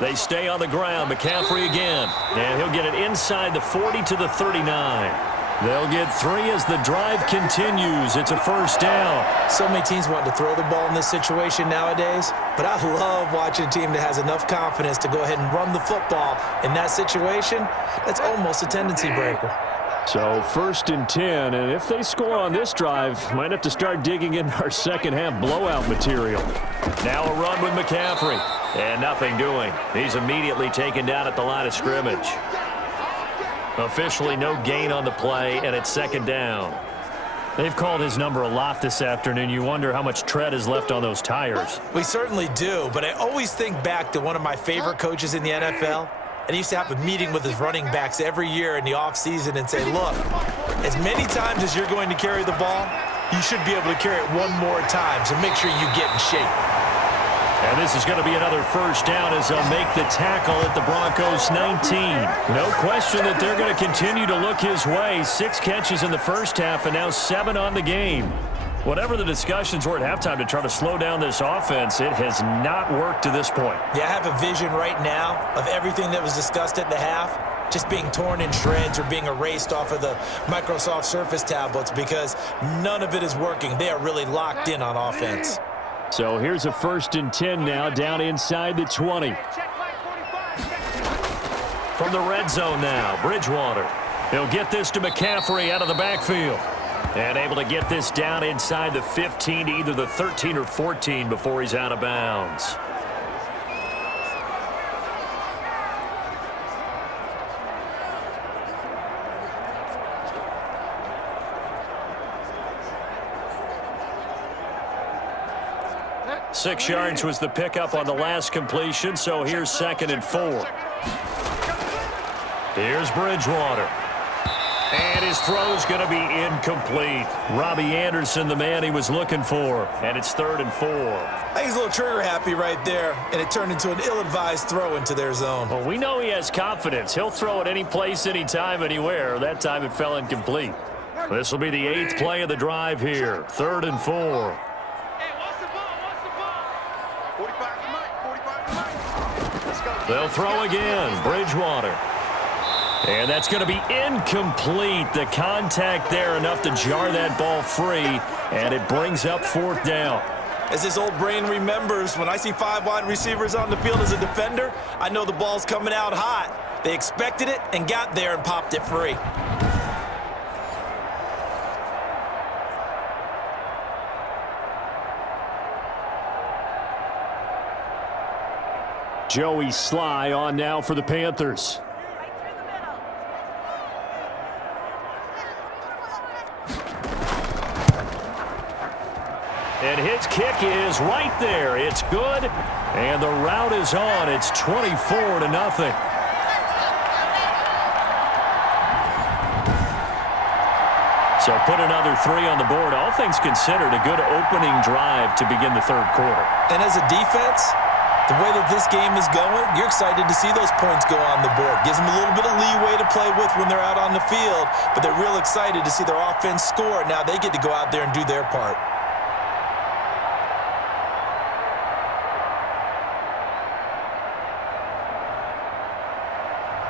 They stay on the ground. McCaffrey again. And he'll get it inside the 40 to the 39. They'll get 3 as the drive continues. It's a first down. So many teams want to throw the ball in this situation nowadays, but I love watching a team that has enough confidence to go ahead and run the football in that situation. That's almost a tendency breaker. So 1st and 10, and if they score on this drive, might have to start digging in our second half blowout material. Now a run with McCaffrey, and nothing doing. He's immediately taken down at the line of scrimmage. Officially no gain on the play, and it's 2nd down. They've called his number a lot this afternoon. You wonder how much tread is left on those tires. We certainly do, but I always think back to one of my favorite coaches in the NFL. And he used to have a meeting with his running backs every year in the offseason and say, look, as many times as you're going to carry the ball, you should be able to carry it one more time, so make sure you get in shape. And this is going to be another first down as they'll make the tackle at the Broncos 19. No question that they're going to continue to look his way. 6 catches in the first half and now 7 on the game. Whatever the discussions were at halftime to try to slow down this offense, it has not worked to this point. Yeah, I have a vision right now of everything that was discussed at the half just being torn in shreds or being erased off of the Microsoft Surface tablets because none of it is working. They are really locked in on offense. So here's a 1st and 10 now down inside the 20. From the red zone now. Bridgewater. He'll get this to McCaffrey out of the backfield. And able to get this down inside the 15 to either the 13 or 14 before he's out of bounds. Six yards was the pickup on the last completion, so here's 2nd and 4. Here's Bridgewater. And his throw's going to be incomplete. Robbie Anderson, the man he was looking for. And it's 3rd and 4. I think he's a little trigger happy right there, and it turned into an ill-advised throw into their zone. Well, we know he has confidence. He'll throw it any place, anytime, anywhere. That time it fell incomplete. This will be the 8th play of the drive here. 3rd and 4. They'll throw again. Bridgewater. And that's going to be incomplete. The contact there enough to jar that ball free, and it brings up 4th down. As his old brain remembers, when I see 5 wide receivers on the field as a defender, I know the ball's coming out hot. They expected it and got there and popped it free. Joey Sly on now for the Panthers. And his kick is right there. It's good. And the route is on. It's 24-0. So put another 3 on the board. All things considered, a good opening drive to begin the 3rd quarter. And as a defense, the way that this game is going, you're excited to see those points go on the board. Gives them a little bit of leeway to play with when they're out on the field, but they're real excited to see their offense score. Now they get to go out there and do their part.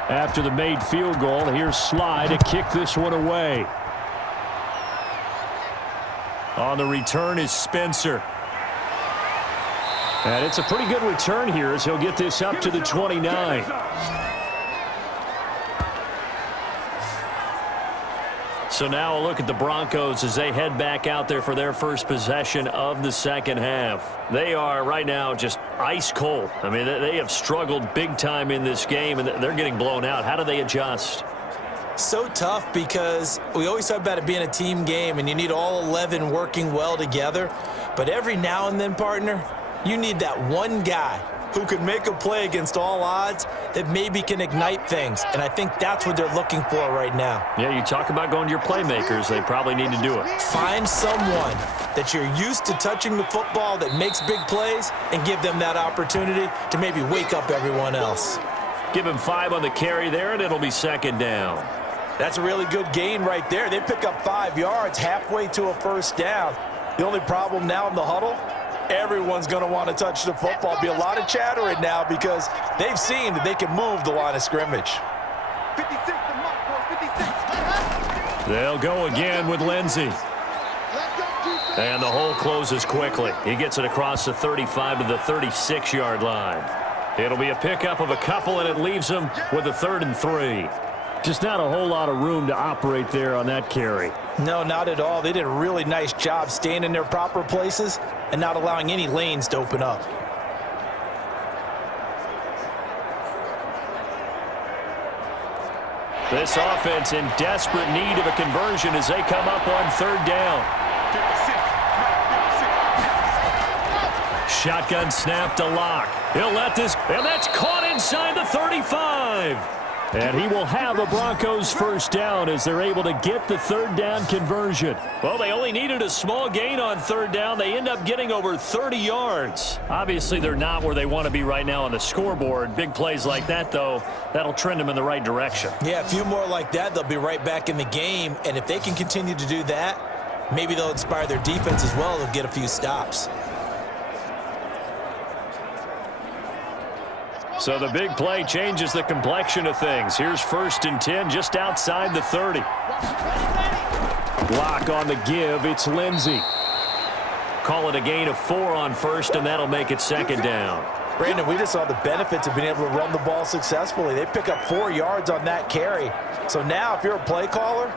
After the made field goal, here's Sly to kick this one away. On the return is Spencer. And it's a pretty good return here as he'll get this up to the 29. So now a look at the Broncos as they head back out there for their first possession of the 2nd half. They are right now just ice cold. I mean, they have struggled big time in this game, and they're getting blown out. How do they adjust? So tough because we always talk about it being a team game, and you need all 11 working well together. But every now and then, partner, you need that one guy who can make a play against all odds that maybe can ignite things. And I think that's what they're looking for right now. Yeah, you talk about going to your playmakers. They probably need to do it. Find someone that you're used to touching the football that makes big plays and give them that opportunity to maybe wake up everyone else. Give him 5 on the carry there, and it'll be 2nd down. That's a really good gain right there. They pick up 5 yards halfway to a 1st down. The only problem now in the huddle, everyone's going to want to touch the football. Be a lot of chattering now because they've seen that they can move the line of scrimmage. 56 to Mark, 56. They'll go again with Lindsey. And the hole closes quickly. He gets it across the 35 to the 36-yard line. It'll be a pickup of a couple, and it leaves them with a 3rd and 3. Just not a whole lot of room to operate there on that carry. No, not at all. They did a really nice job staying in their proper places and not allowing any lanes to open up. This offense in desperate need of a conversion as they come up on 3rd down. 56. Shotgun snap to Lock. He'll let this, and that's caught inside the 35. And he will have a Broncos 1st down as they're able to get the 3rd down conversion. Well, they only needed a small gain on 3rd down. They end up getting over 30 yards. Obviously, they're not where they want to be right now on the scoreboard. Big plays like that, though, that'll trend them in the right direction. Yeah, a few more like that, they'll be right back in the game. And if they can continue to do that, maybe they'll inspire their defense as well. They'll get a few stops. So the big play changes the complexion of things. Here's 1st and 10 just outside the 30. Glock on the give. It's Lindsey. Call it a gain of 4 on 1st, and that'll make it 2nd down. Brandon, we just saw the benefits of being able to run the ball successfully. They pick up 4 yards on that carry. So now if you're a play caller,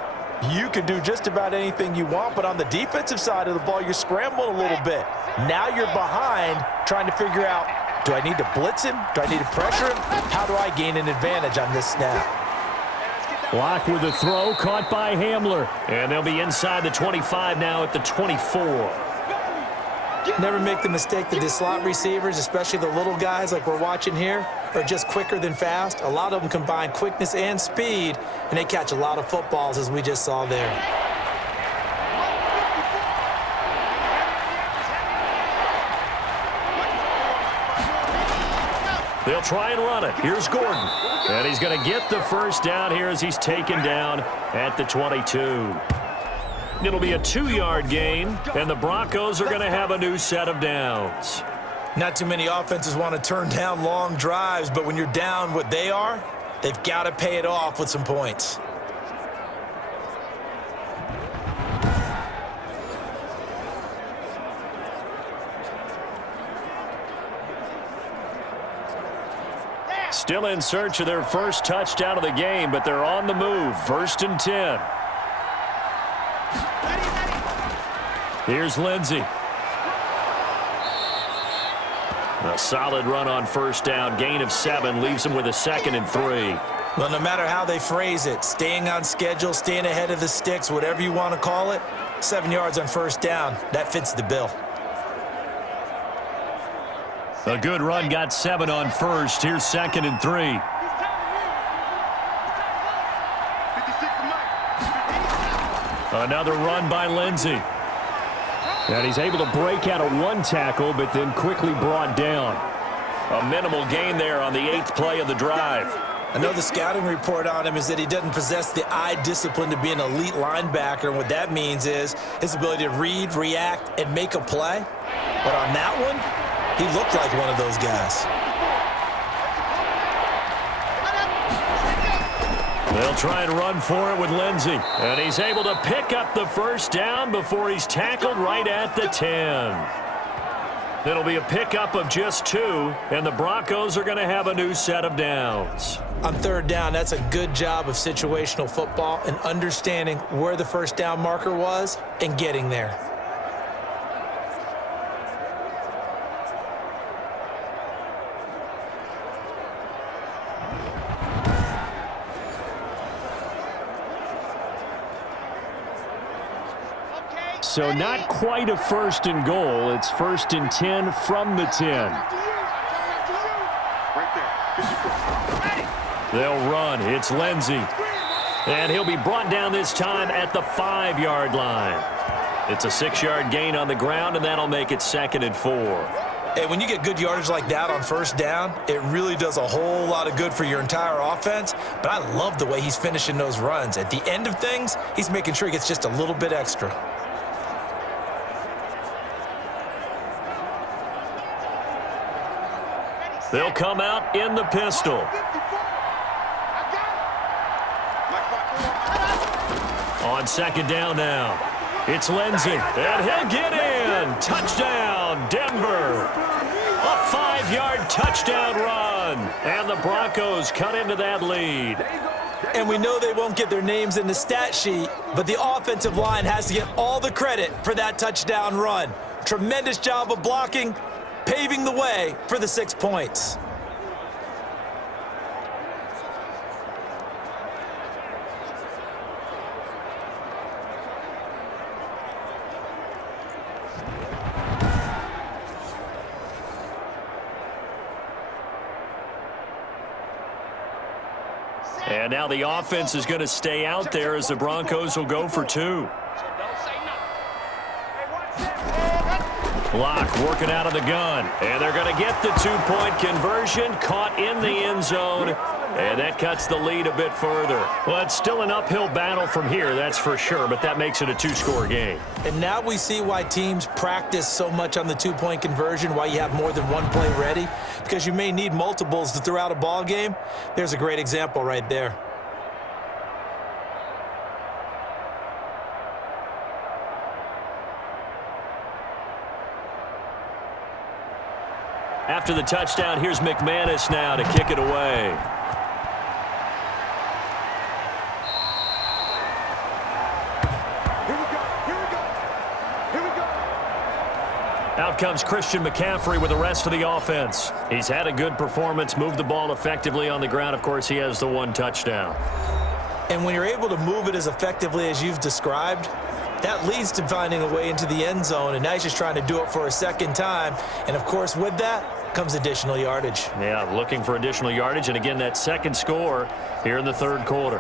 you can do just about anything you want, but on the defensive side of the ball, you're scrambling a little bit. Now you're behind trying to figure out, do I need to blitz him? Do I need to pressure him? How do I gain an advantage on this snap? Block with a throw, caught by Hamler. And they'll be inside the 25 now at the 24. Never make the mistake that the slot receivers, especially the little guys like we're watching here, are just quicker than fast. A lot of them combine quickness and speed, and they catch a lot of footballs, as we just saw there. They'll try and run it. Here's Gordon. And he's going to get the first down here as he's taken down at the 22. It'll be a 2-yard gain, and the Broncos are going to have a new set of downs. Not too many offenses want to turn down long drives, but when you're down what they are, they've got to pay it off with some points. Still in search of their first touchdown of the game, but they're on the move. 1st and 10. Here's Lindsey. A solid run on first down. Gain of 7 leaves him with a 2nd and 3. Well, no matter how they phrase it, staying on schedule, staying ahead of the sticks, whatever you want to call it, 7 yards on first down, that fits the bill. A good run got 7 on first. Here's 2nd and 3. Another run by Lindsey. And he's able to break out of 1 tackle, but then quickly brought down. A minimal gain there on the 8th play of the drive. I know the scouting report on him is that he doesn't possess the eye discipline to be an elite linebacker. And what that means is his ability to read, react, and make a play. But on that one, he looked like one of those guys. They'll try and run for it with Lindsey. And he's able to pick up the first down before he's tackled right at the 10. It'll be a pickup of just 2, and the Broncos are going to have a new set of downs. On 3rd down, that's a good job of situational football and understanding where the first down marker was and getting there. So not quite a 1st and goal. It's 1st and 10 from the 10. They'll run. It's Lindsey. And he'll be brought down this time at the 5-yard line. It's a 6-yard gain on the ground, and that'll make it 2nd and 4. And when you get good yardage like that on first down, it really does a whole lot of good for your entire offense. But I love the way he's finishing those runs. At the end of things, he's making sure he gets just a little bit extra. They'll come out in the pistol. On 2nd down now. It's Lindsey, and he'll get in. Touchdown, Denver. A 5-yard touchdown run, and the Broncos cut into that lead. And we know they won't get their names in the stat sheet, but the offensive line has to get all the credit for that touchdown run. Tremendous job of blocking, paving the way for the 6 points. And now the offense is going to stay out there as the Broncos will go for 2. Glock working out of the gun. And they're going to get the 2-point conversion. Caught in the end zone. And that cuts the lead a bit further. Well, it's still an uphill battle from here, that's for sure. But that makes it a 2-score game. And now we see why teams practice so much on the 2-point conversion, why you have more than one play ready. Because you may need multiples to throw out a ball game. There's a great example right there. After the touchdown, here's McManus now to kick it away. Out comes Christian McCaffrey with the rest of the offense. He's had a good performance, moved the ball effectively on the ground. Of course, he has the one touchdown. And when you're able to move it as effectively as you've described, that leads to finding a way into the end zone, and now he's just trying to do it for a second time. And, of course, with that comes additional yardage. Yeah, looking for additional yardage, and again, that second score here in the third quarter.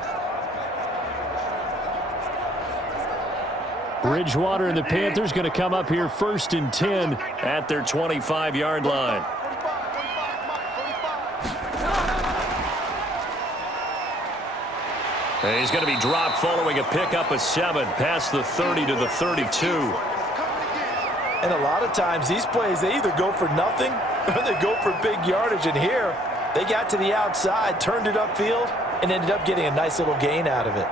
Bridgewater and the Panthers going to come up here 1st and 10 at their 25-yard line. And he's going to be dropped following a pickup of 7 past the 30 to the 32. And a lot of times these plays, they either go for nothing or they go for big yardage. And here, they got to the outside, turned it upfield, and ended up getting a nice little gain out of it.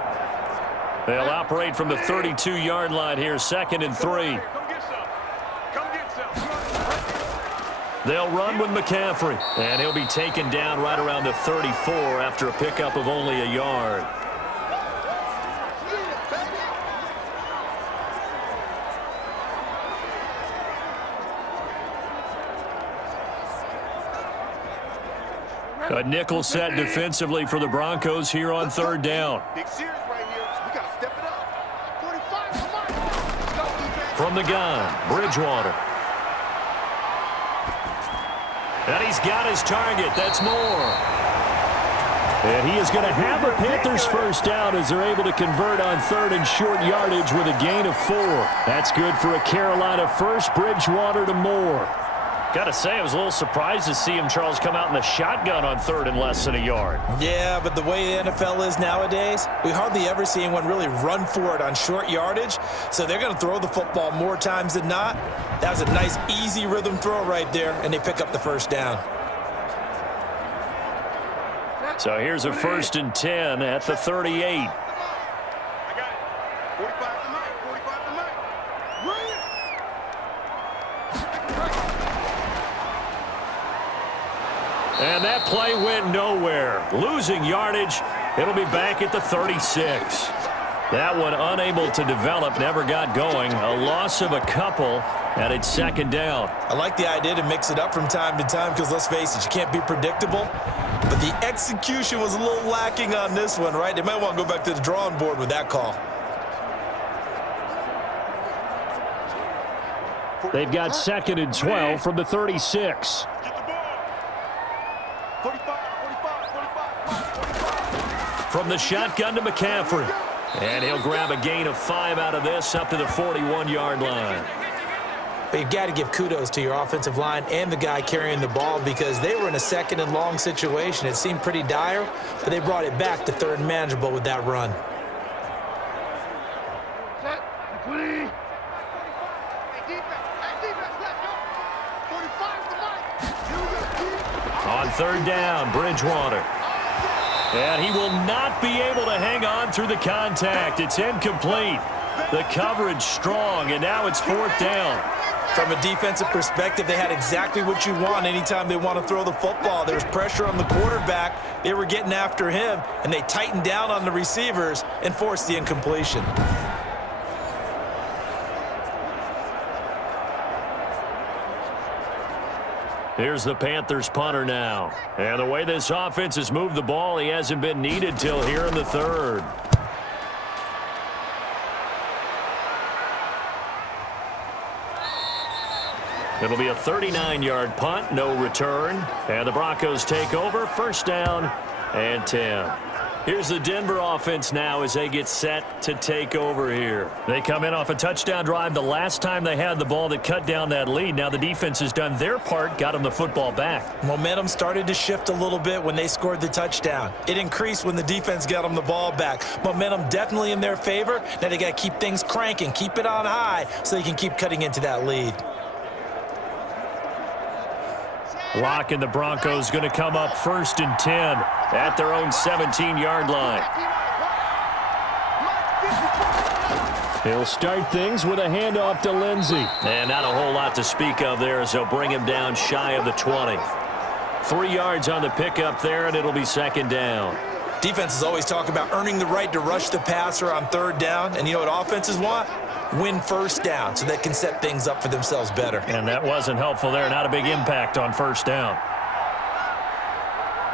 They'll operate from the 32-yard line here, 2nd and 3. They'll run with McCaffrey, and he'll be taken down right around the 34 after a pickup of only a yard. A nickel set defensively for the Broncos here on 3rd down. From the gun, Bridgewater. And he's got his target. That's Moore. And he is going to have a Panthers first down as they're able to convert on 3rd and short yardage with a gain of 4. That's good for a Carolina first. Bridgewater to Moore. Got to say, I was a little surprised to see him, Charles, come out in the shotgun on 3rd and less than a yard. Yeah, but the way the NFL is nowadays, we hardly ever see anyone really run for it on short yardage. So they're going to throw the football more times than not. That was a nice, easy rhythm throw right there, and they pick up the first down. So here's a 1st and 10 at the 38. And that play went nowhere. Losing yardage. It'll be back at the 36. That one unable to develop, never got going. A loss of a couple, and it's 2nd down. I like the idea to mix it up from time to time because, let's face it, you can't be predictable. But the execution was a little lacking on this one, right? They might want to go back to the drawing board with that call. They've got 2nd and 12 from the 36. From the shotgun to McCaffrey. And he'll grab a gain of 5 out of this up to the 41-yard line. But you've got to give kudos to your offensive line and the guy carrying the ball because they were in a 2nd and long situation. It seemed pretty dire, but they brought it back to 3rd and manageable with that run. On 3rd down, Bridgewater. And he will not be able to hang on through the contact. It's incomplete. The coverage strong, and now it's 4th down. From a defensive perspective, they had exactly what you want anytime they want to throw the football. There's pressure on the quarterback. They were getting after him, and they tightened down on the receivers and forced the incompletion. Here's the Panthers punter now. And the way this offense has moved the ball, he hasn't been needed till here in the 3rd. It'll be a 39-yard punt, no return. And the Broncos take over, 1st down and 10. Here's the Denver offense now as they get set to take over here. They come in off a touchdown drive the last time they had the ball that cut down that lead. Now the defense has done their part, got them the football back. Momentum started to shift a little bit when they scored the touchdown. It increased when the defense got them the ball back. Momentum definitely in their favor. Now they got to keep things cranking, keep it on high so they can keep cutting into that lead. Glock and the Broncos going to come up 1st and 10 at their own 17-yard line. He'll start things with a handoff to Lindsey. And not a whole lot to speak of there as they'll bring him down shy of the 20. 3 yards on the pickup there, and it'll be second down. Defenses always talk about earning the right to rush the passer on third down. And you know what offenses want? Win first down so they can set things up for themselves better. And that wasn't helpful there. Not a big impact on first down.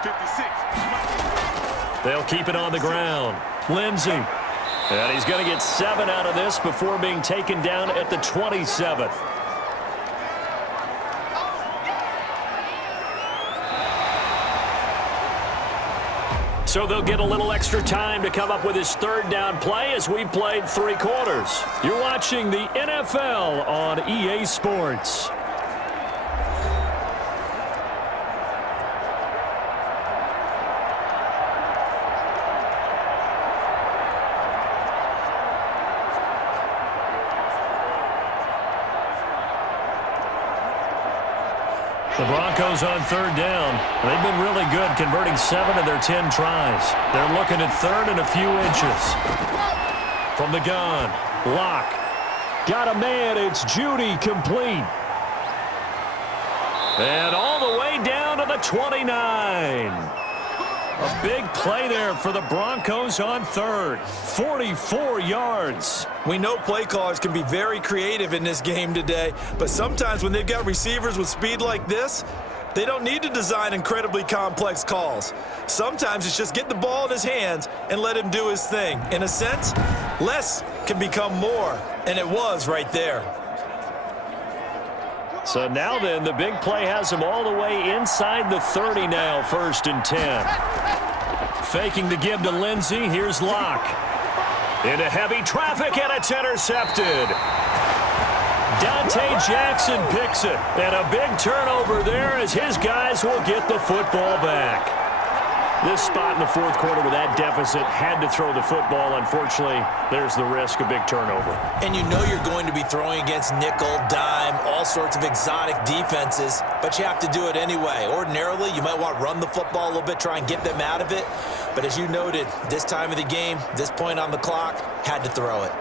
56. They'll keep it on the ground. Lindsey. And he's going to get 7 out of this before being taken down at the 27. So they'll get a little extra time to come up with his third down play as we've played 3 quarters. You're watching the NFL on EA Sports. The Broncos on third down. They've been really good, converting 7 of their 10 tries. They're looking at third and a few inches. From the gun, Glock. Got a man, it's Judy, complete. And all the way down to the 29. A big play there for the Broncos on third. 44 yards. We know play callers can be very creative in this game today, but sometimes when they've got receivers with speed like this, they don't need to design incredibly complex calls. Sometimes it's just get the ball in his hands and let him do his thing. In a sense, less can become more, and it was right there. So now then, the big play has him all the way inside the 30 now, 1st and 10. Faking the give to Lindsey. Here's Locke. Into heavy traffic, and it's intercepted. Dante Jackson picks it. And a big turnover there as his guys will get the football back. This spot in the 4th quarter with that deficit had to throw the football. Unfortunately, there's the risk of big turnover. And you know you're going to be throwing against nickel, dime, all sorts of exotic defenses, but you have to do it anyway. Ordinarily, you might want to run the football a little bit, try and get them out of it. But as you noted, this time of the game, this point on the clock, had to throw it.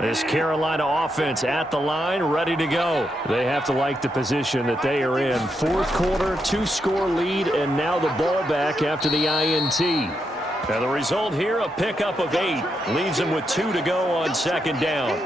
This Carolina offense at the line, ready to go. They have to like the position that they are in. 4th quarter, 2-score lead, and now the ball back after the INT. Now the result here, a pickup of 8. Leaves him with 2 to go on 2nd down.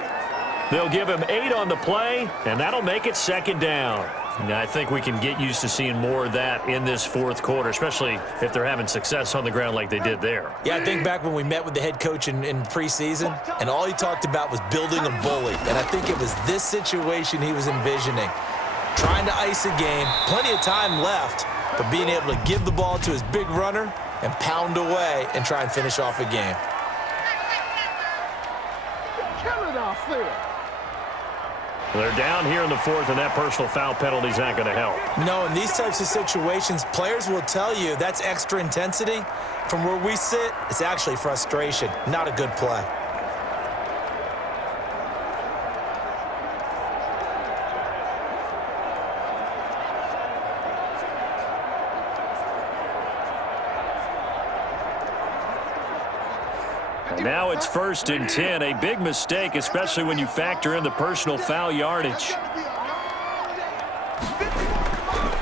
They'll give him 8 on the play, and that'll make it 2nd down. Now, I think we can get used to seeing more of that in this 4th quarter, especially if they're having success on the ground like they did there. Yeah, I think back when we met with the head coach in preseason, and all he talked about was building a bully. And I think it was this situation he was envisioning. Trying to ice a game, plenty of time left, but being able to give the ball to his big runner and pound away and try and finish off a game. Kill it out there. They're down here in the 4th, and that personal foul penalty is not going to help. No, in these types of situations, players will tell you that's extra intensity. From where we sit, it's actually frustration, not a good play. Now it's 1st and 10, a big mistake, especially when you factor in the personal foul yardage.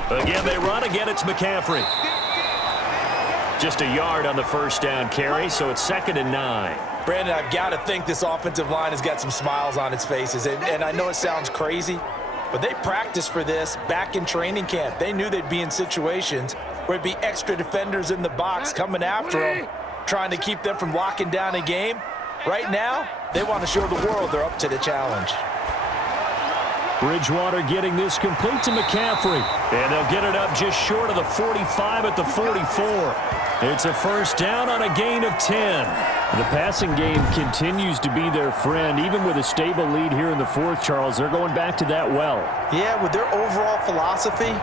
Again, they run. Again, it's McCaffrey. Just a yard on the 1st down carry, so it's 2nd and 9. Brandon, I've got to think this offensive line has got some smiles on its faces. And I know it sounds crazy, but they practiced for this back in training camp. They knew they'd be in situations where it'd be extra defenders in the box coming after them, trying to keep them from locking down a game. Right now, they want to show the world they're up to the challenge. Bridgewater getting this complete to McCaffrey. And they'll get it up just short of the 45 at the 44. It's a 1st down on a gain of 10. The passing game continues to be their friend. Even with a stable lead here in the 4th, Charles, they're going back to that well. Yeah, with their overall philosophy,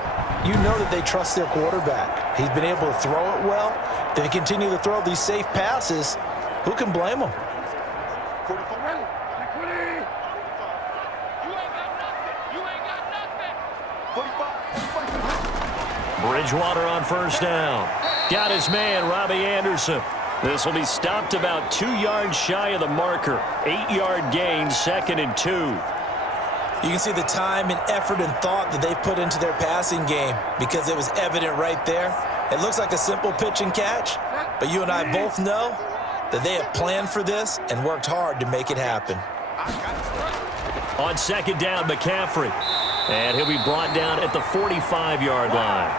you know that they trust their quarterback. He's been able to throw it well. They continue to throw these safe passes. Who can blame them? 44 ready. You ain't got nothing. 45. Bridgewater on first down. Got his man, Robbie Anderson. This will be stopped about 2 yards shy of the marker. 8-yard gain, 2nd and 2. You can see the time and effort and thought that they put into their passing game because it was evident right there. It looks like a simple pitch and catch, but you and I both know that they have planned for this and worked hard to make it happen. On 2nd down, McCaffrey. And he'll be brought down at the 45-yard line.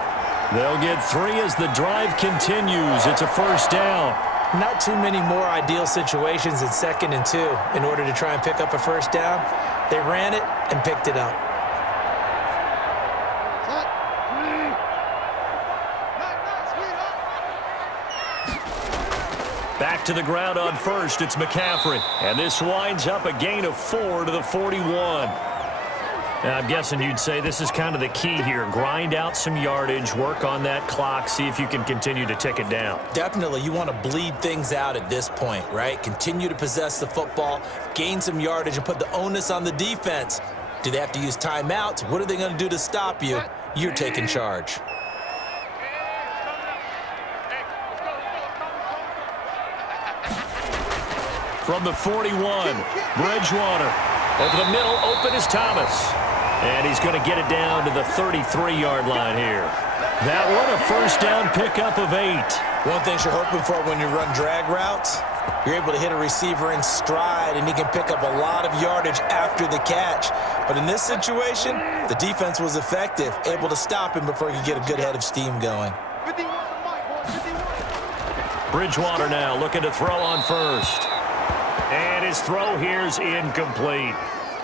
They'll get 3 as the drive continues. It's a first down. Not too many more ideal situations in 2nd and 2 in order to try and pick up a first down. They ran it and picked it up. Back to the ground on first, it's McCaffrey. And this winds up a gain of 4 to the 41. Now, I'm guessing you'd say this is kind of the key here. Grind out some yardage, work on that clock, see if you can continue to tick it down. Definitely, you want to bleed things out at this point, right? Continue to possess the football, gain some yardage, and put the onus on the defense. Do they have to use timeouts? What are they going to do to stop you? You're taking charge. From the 41, Bridgewater. Over the middle, open is Thomas. And he's going to get it down to the 33-yard line here. That one, a first down pickup of 8. One thing you're hoping for when you run drag routes, you're able to hit a receiver in stride, and he can pick up a lot of yardage after the catch. But in this situation, the defense was effective, able to stop him before he could get a good head of steam going. Bridgewater now looking to throw on first. And his throw here's incomplete.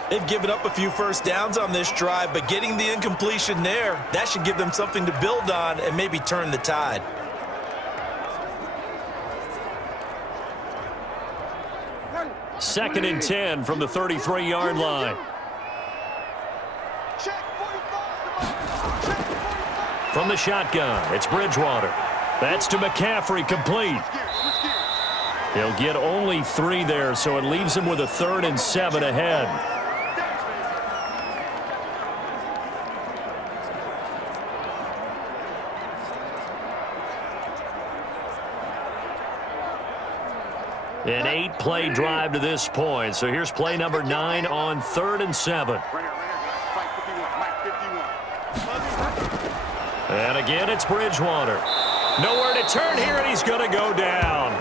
They've given up a few first downs on this drive, but getting the incompletion there, that should give them something to build on and maybe turn the tide. Second and 10 from the 33-yard line. From the shotgun, it's Bridgewater. That's to McCaffrey, complete. He'll get only 3 there, so it leaves him with a 3rd and 7 ahead. An 8-play drive to this point. So here's play number 9 on 3rd and 7. And again, it's Bridgewater. Nowhere to turn here, and he's going to go down.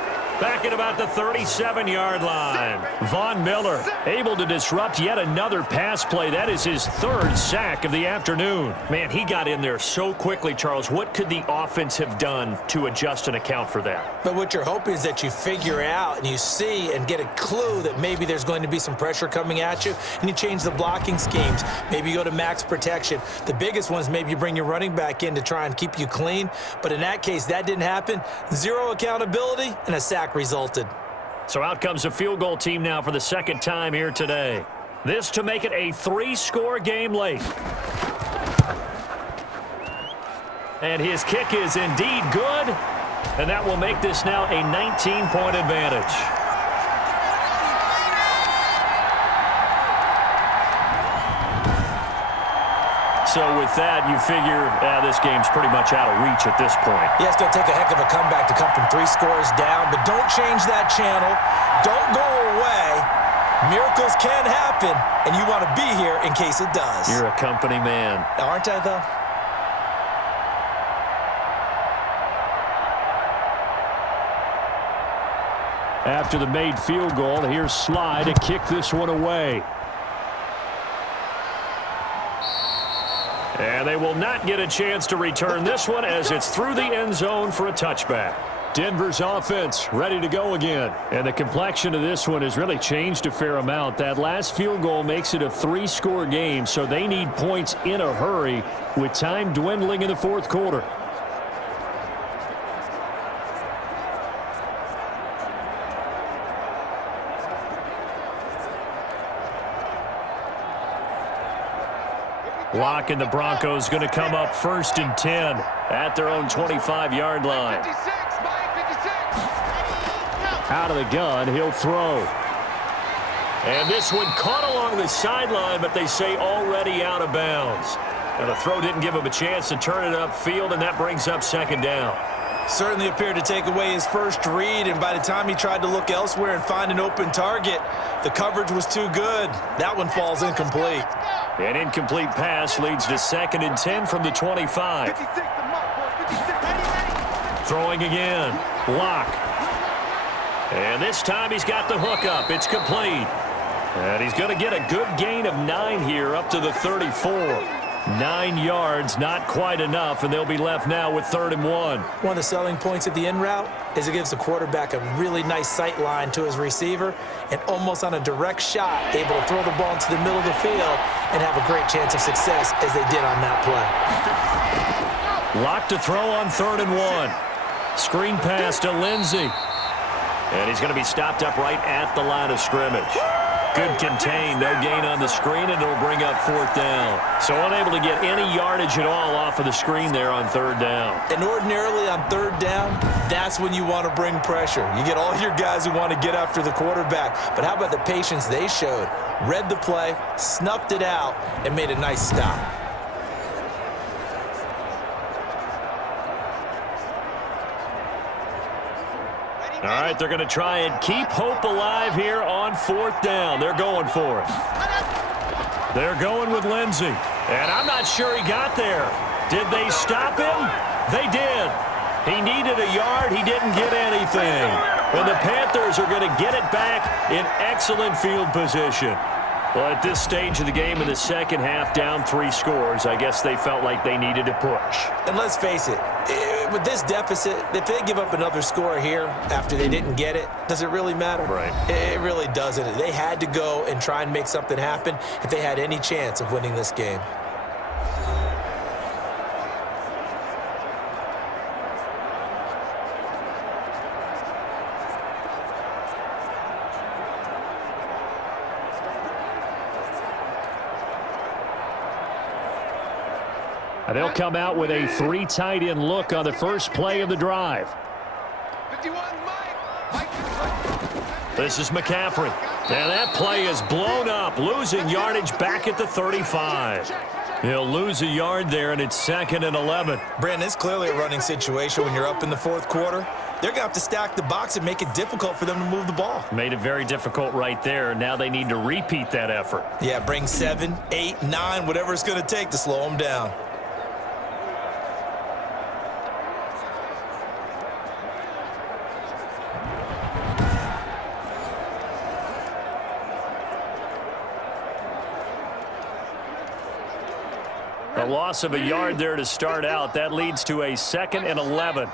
Back at about the 37-yard line. Von Miller able to disrupt yet another pass play. That is his 3rd sack of the afternoon. Man, he got in there so quickly, Charles. What could the offense have done to adjust and account for that? But what you're hoping is that you figure out and you see and get a clue that maybe there's going to be some pressure coming at you, and you change the blocking schemes. Maybe you go to max protection. The biggest one is maybe you bring your running back in to try and keep you clean. But in that case, that didn't happen. 0 accountability, and a sack resulted. So out comes a field goal team now for the 2nd time here today. This to make it a 3-score game late. And his kick is indeed good, and that will make this now a 19-point advantage. So with that, you figure this game's pretty much out of reach at this point. Yeah, it's going to take a heck of a comeback to come from 3 scores down, but don't change that channel. Don't go away. Miracles can happen, and you want to be here in case it does. You're a company man. Aren't I, though? After the made field goal, here's Sly to kick this one away. And they will not get a chance to return this one as it's through the end zone for a touchback. Denver's offense ready to go again. And the complexion of this one has really changed a fair amount. That last field goal makes it a 3-score game, so they need points in a hurry with time dwindling in the 4th quarter. Glock and the Broncos going to come up 1st and 10 at their own 25-yard line. Out of the gun, he'll throw. And this one caught along the sideline, but they say already out of bounds. And the throw didn't give him a chance to turn it upfield, and that brings up second down. Certainly appeared to take away his first read, and by the time he tried to look elsewhere and find an open target, the coverage was too good. That one falls incomplete. An incomplete pass leads to 2nd and 10 from the 25. Throwing again. Glock. And this time he's got the hook up. It's complete. And he's going to get a good gain of 9 here up to the 34. 9 yards, not quite enough, and they'll be left now with 3rd and 1. One of the selling points of the in route is it gives the quarterback a really nice sight line to his receiver and almost on a direct shot able to throw the ball into the middle of the field and have a great chance of success as they did on that play. Lock to throw on 3rd and 1. Screen pass to Lindsey. And he's going to be stopped up right at the line of scrimmage. Good contain, no gain on the screen, and it'll bring up 4th down. So unable to get any yardage at all off of the screen there on 3rd down. And ordinarily on 3rd down, that's when you want to bring pressure. You get all your guys who want to get after the quarterback. But how about the patience they showed? Read the play, snuffed it out, and made a nice stop. All right, they're going to try and keep hope alive here on 4th down. They're going for it. They're going with Lindsey. And I'm not sure he got there. Did they stop him? They did. He needed a yard. He didn't get anything. And the Panthers are going to get it back in excellent field position. Well, at this stage of the game in the second half, down 3 scores, I guess they felt like they needed to push. And let's face it, with this deficit, if they give up another score here after they didn't get it, does it really matter? Right. It really doesn't. They had to go and try and make something happen if they had any chance of winning this game. And they'll come out with a 3 tight end look on the first play of the drive. This is McCaffrey. And that play is blown up, losing yardage back at the 35. He'll lose a yard there, and it's 2nd and 11. Brandon, it's clearly a running situation when you're up in the 4th quarter. They're going to have to stack the box and make it difficult for them to move the ball. Made it very difficult right there. Now they need to repeat that effort. Yeah, bring 7, 8, 9, whatever it's going to take to slow them down. A loss of a yard there to start out. That leads to a 2nd and 11.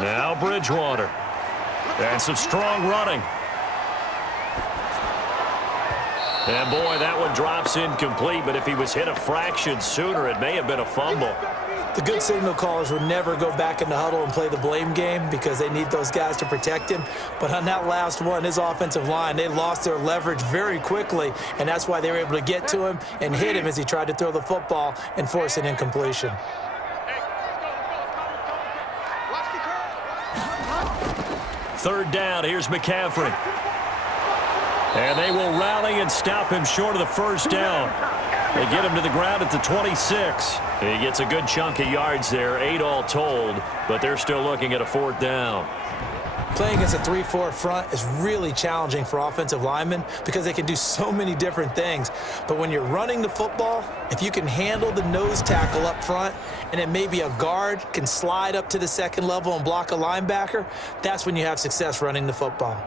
Now Bridgewater. And some strong running. And boy, that one drops incomplete, but if he was hit a fraction sooner, it may have been a fumble. The good signal callers would never go back in the huddle and play the blame game because they need those guys to protect him. But on that last one, his offensive line, they lost their leverage very quickly, and that's why they were able to get to him and hit him as he tried to throw the football and force an incompletion. Third down, here's McCaffrey. And they will rally and stop him short of the first down. They get him to the ground at the 26. He gets a good chunk of yards there, 8 all told, but they're still looking at a 4th down. Playing against a 3-4 front is really challenging for offensive linemen because they can do so many different things. But when you're running the football, if you can handle the nose tackle up front and then maybe a guard can slide up to the second level and block a linebacker, that's when you have success running the football.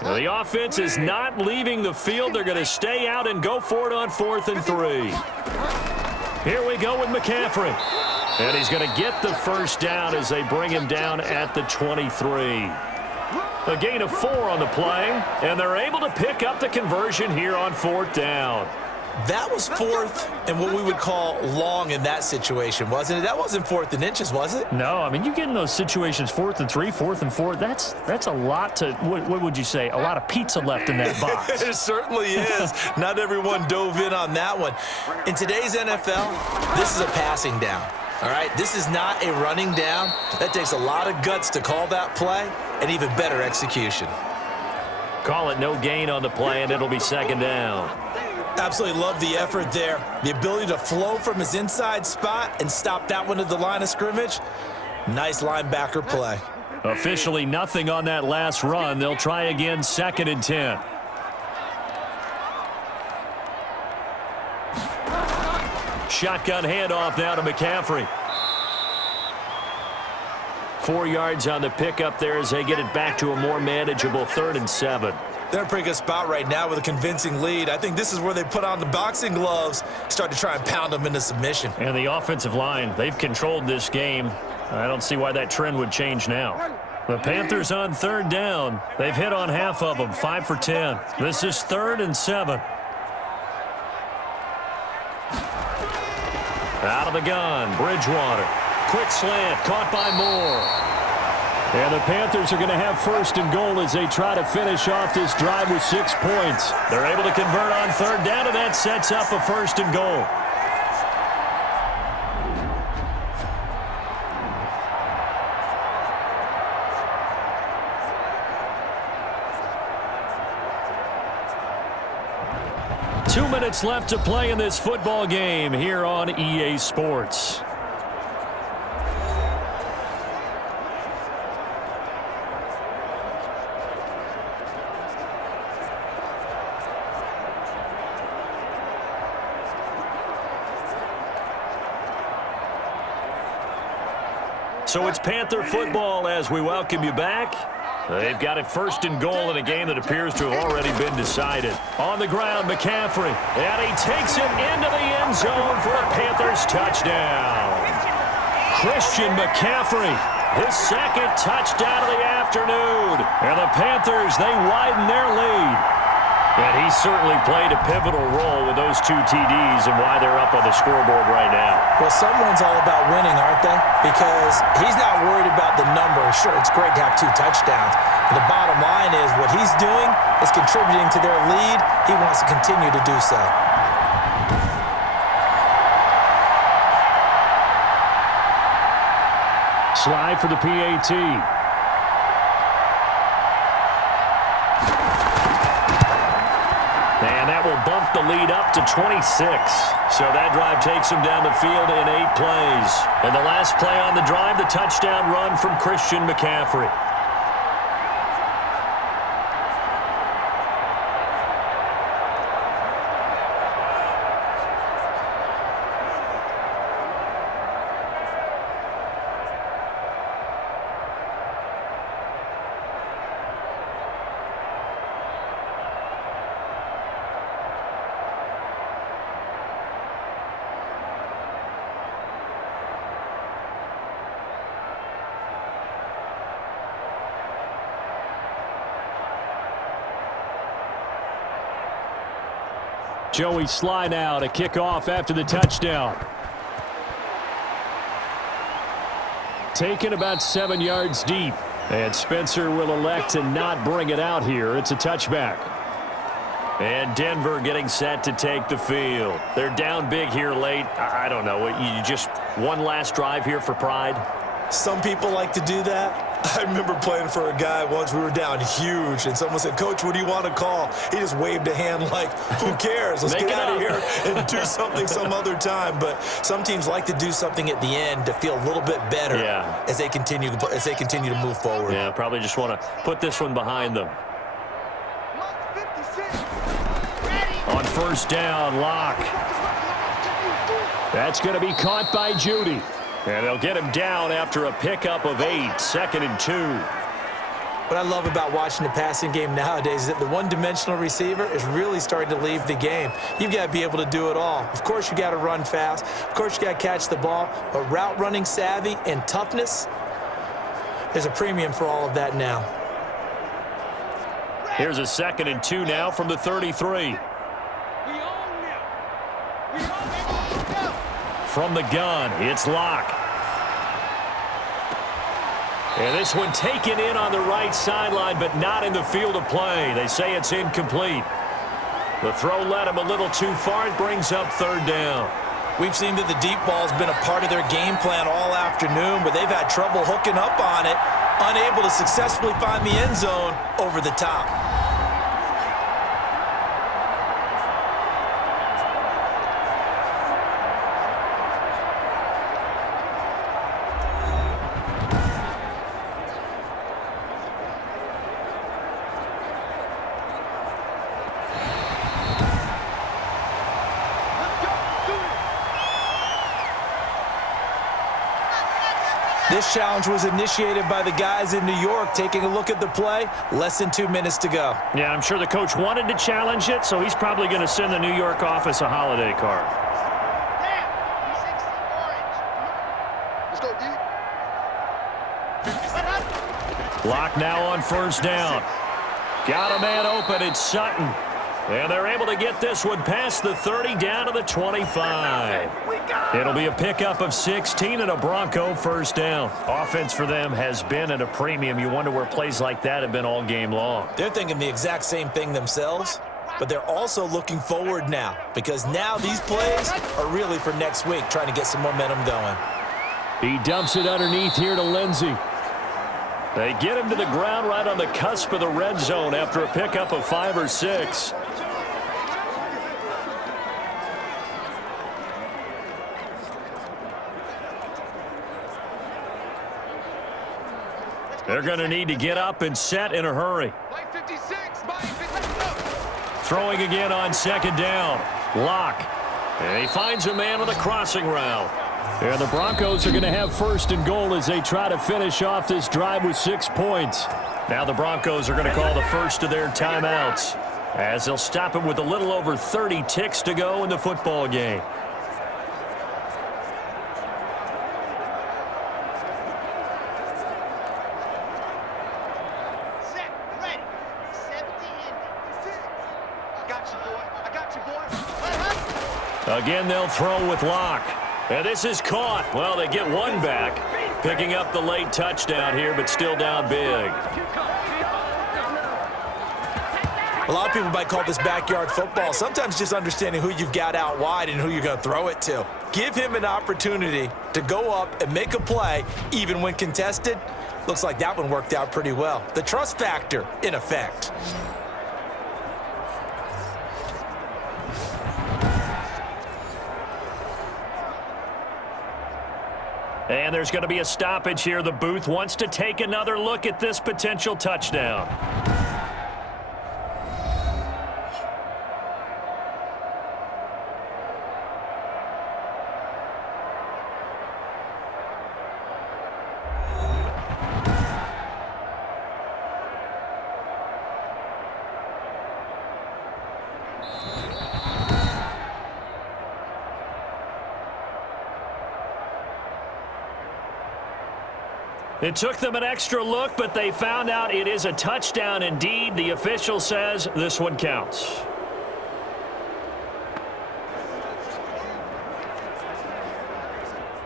Well, the offense is not leaving the field. They're going to stay out and go for it on 4th and 3. Here we go with McCaffrey. And he's going to get the first down as they bring him down at the 23. A gain of 4 on the play, and they're able to pick up the conversion here on 4th down. That was 4th and what we would call long in that situation, wasn't it? That wasn't 4th and inches, was it? No, I mean, you get in those situations 4th and 3, 4th and 4. That's a lot to, what would you say, a lot of pizza left in that box. It certainly is. Not everyone dove in on that one. In today's NFL, this is a passing down. All right, this is not a running down. That takes a lot of guts to call that play and even better execution. Call it no gain on the play, and it'll be second down. Absolutely love the effort there. The ability to flow from his inside spot and stop that one at the line of scrimmage. Nice linebacker play. Officially nothing on that last run. They'll try again, 2nd and 10. Shotgun handoff now to McCaffrey. 4 yards on the pickup there as they get it back to a more manageable 3rd and 7. They're in a pretty good spot right now with a convincing lead. I think this is where they put on the boxing gloves, start to try and pound them into submission. And the offensive line, they've controlled this game. I don't see why that trend would change now. The Panthers on 3rd down. They've hit on half of them, 5 for 10. This is 3rd and 7. Out of the gun, Bridgewater. Quick slant, caught by Moore. And the Panthers are going to have 1st and goal as they try to finish off this drive with 6 points. They're able to convert on 3rd down, and that sets up a 1st and goal. Two minutes left to play in this football game here on EA Sports. So it's Panther football as we welcome you back. They've got it 1st and goal in a game that appears to have already been decided. On the ground, McCaffrey. And he takes it into the end zone for a Panthers touchdown. Christian McCaffrey, his 2nd touchdown of the afternoon. And the Panthers, they widen their lead. And he certainly played a pivotal role with those 2 TDs and why they're up on the scoreboard right now. Well, someone's all about winning, aren't they? Because he's not worried about the number. Sure, it's great to have 2 touchdowns. But the bottom line is what he's doing is contributing to their lead. He wants to continue to do so. Slide for the PAT. And that will bump the lead up to 26. So that drive takes them down the field in 8 plays. And the last play on the drive, the touchdown run from Christian McCaffrey. Joey Sly now to kick off after the touchdown. Taken about 7 yards deep. And Spencer will elect to not bring it out here. It's a touchback. And Denver getting set to take the field. They're down big here late. I don't know. You just one last drive here for pride? Some people like to do that. I remember playing for a guy once. We were down huge, and someone said, "Coach, what do you want to call?" He just waved a hand like, who cares? Let's get out of here and do something some other time. But some teams like to do something at the end to feel a little bit better as they continue to move forward. Yeah, probably just want to put this one behind them. On 1st down, Lock. That's going to be caught by Judy. And they'll get him down after a pickup of 8, 2nd and 2. What I love about watching the passing game nowadays is that the one-dimensional receiver is really starting to leave the game. You've got to be able to do it all. Of course, you got to run fast. Of course, you got to catch the ball. But route running savvy and toughness, there's a premium for all of that now. Here's a 2nd and 2 now from the 33. From the gun, it's Lock. And this one taken in on the right sideline, but not in the field of play. They say it's incomplete. The throw led him a little too far. It brings up 3rd down. We've seen that the deep ball's been a part of their game plan all afternoon, but they've had trouble hooking up on it, unable to successfully find the end zone over the top. This challenge was initiated by the guys in New York. Taking a look at the play, less than 2 minutes to go. Yeah, I'm sure the coach wanted to challenge it, so he's probably going to send the New York office a holiday card. Let's go, D. Glock now on first down. Got a man open. It's Sutton. And they're able to get this one past the 30 down to the 25. It'll be a pickup of 16 and a Bronco first down. Offense for them has been at a premium. You wonder where plays like that have been all game long. They're thinking the exact same thing themselves, but they're also looking forward now because now these plays are really for next week, trying to get some momentum going. He dumps it underneath here to Lindsey. They get him to the ground right on the cusp of the red zone after a pickup of 5 or 6. They're going to need to get up and set in a hurry. Throwing again on second down. Lock. And he finds a man on the crossing route. And the Broncos are going to have first and goal as they try to finish off this drive with 6 points. Now the Broncos are going to call the first of their timeouts as they'll stop it with a little over 30 ticks to go in the football game. Again, they'll throw with Lock. And this is caught. Well, they get one back, picking up the late touchdown here, but still down big. A lot of people might call this backyard football. Sometimes just understanding who you've got out wide and who you're going to throw it to. Give him an opportunity to go up and make a play, even when contested. Looks like that one worked out pretty well. The trust factor in effect. And there's going to be a stoppage here. The booth wants to take another look at this potential touchdown. It took them an extra look, but they found out it is a touchdown indeed. The official says this one counts.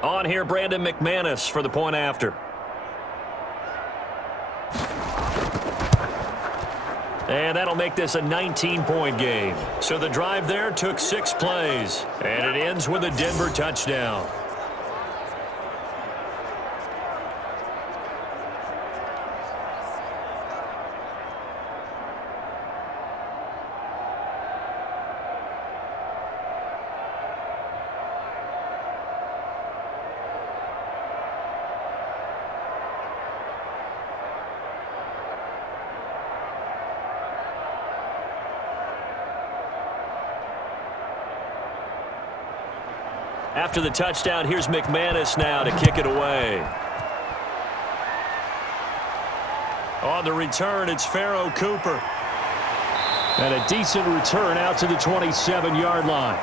On here, Brandon McManus for the point after. And that'll make this a 19-point game. So the drive there took 6 plays, and it ends with a Denver touchdown. After the touchdown, here's McManus now to kick it away. On the return, it's Pharaoh Cooper. And a decent return out to the 27-yard line.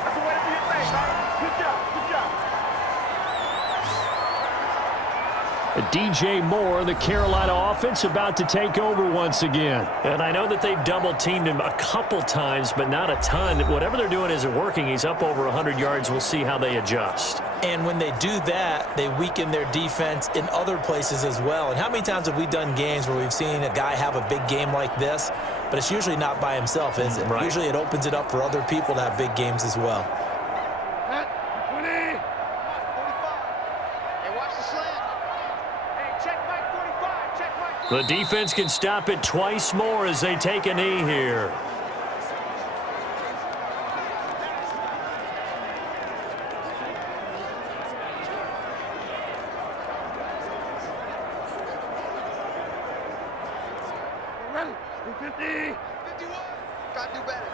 DJ Moore, the Carolina offense, about to take over once again. And I know that they've double-teamed him a couple times, but not a ton. Whatever they're doing isn't working. He's up over 100 yards. We'll see how they adjust. And when they do that, they weaken their defense in other places as well. And how many times have we done games where we've seen a guy have a big game like this, but it's usually not by himself, is it? Right. Usually it opens it up for other people to have big games as well. The defense can stop it twice more as they take a knee here. Ready? 50. 51. Gotta do better.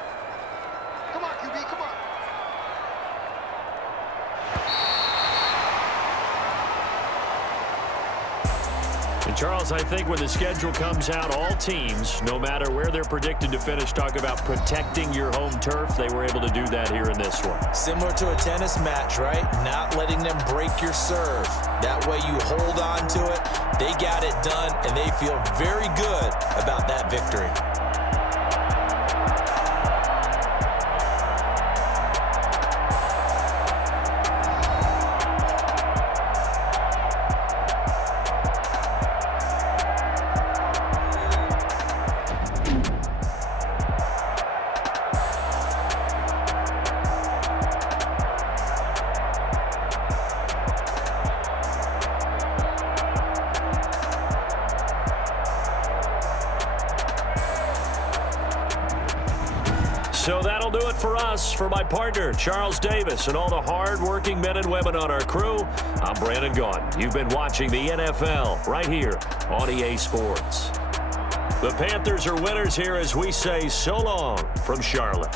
Come on, QB, come on. And Charles, I think when the schedule comes out, all teams, no matter where they're predicted to finish, talk about protecting your home turf. They were able to do that here in this one. Similar to a tennis match, right? Not letting them break your serve. That way you hold on to it. They got it done, and they feel very good about that victory. So that'll do it for us. For my partner, Charles Davis, and all the hard-working men and women on our crew, I'm Brandon Gaudin. You've been watching the NFL right here on EA Sports. The Panthers are winners here as we say so long from Charlotte.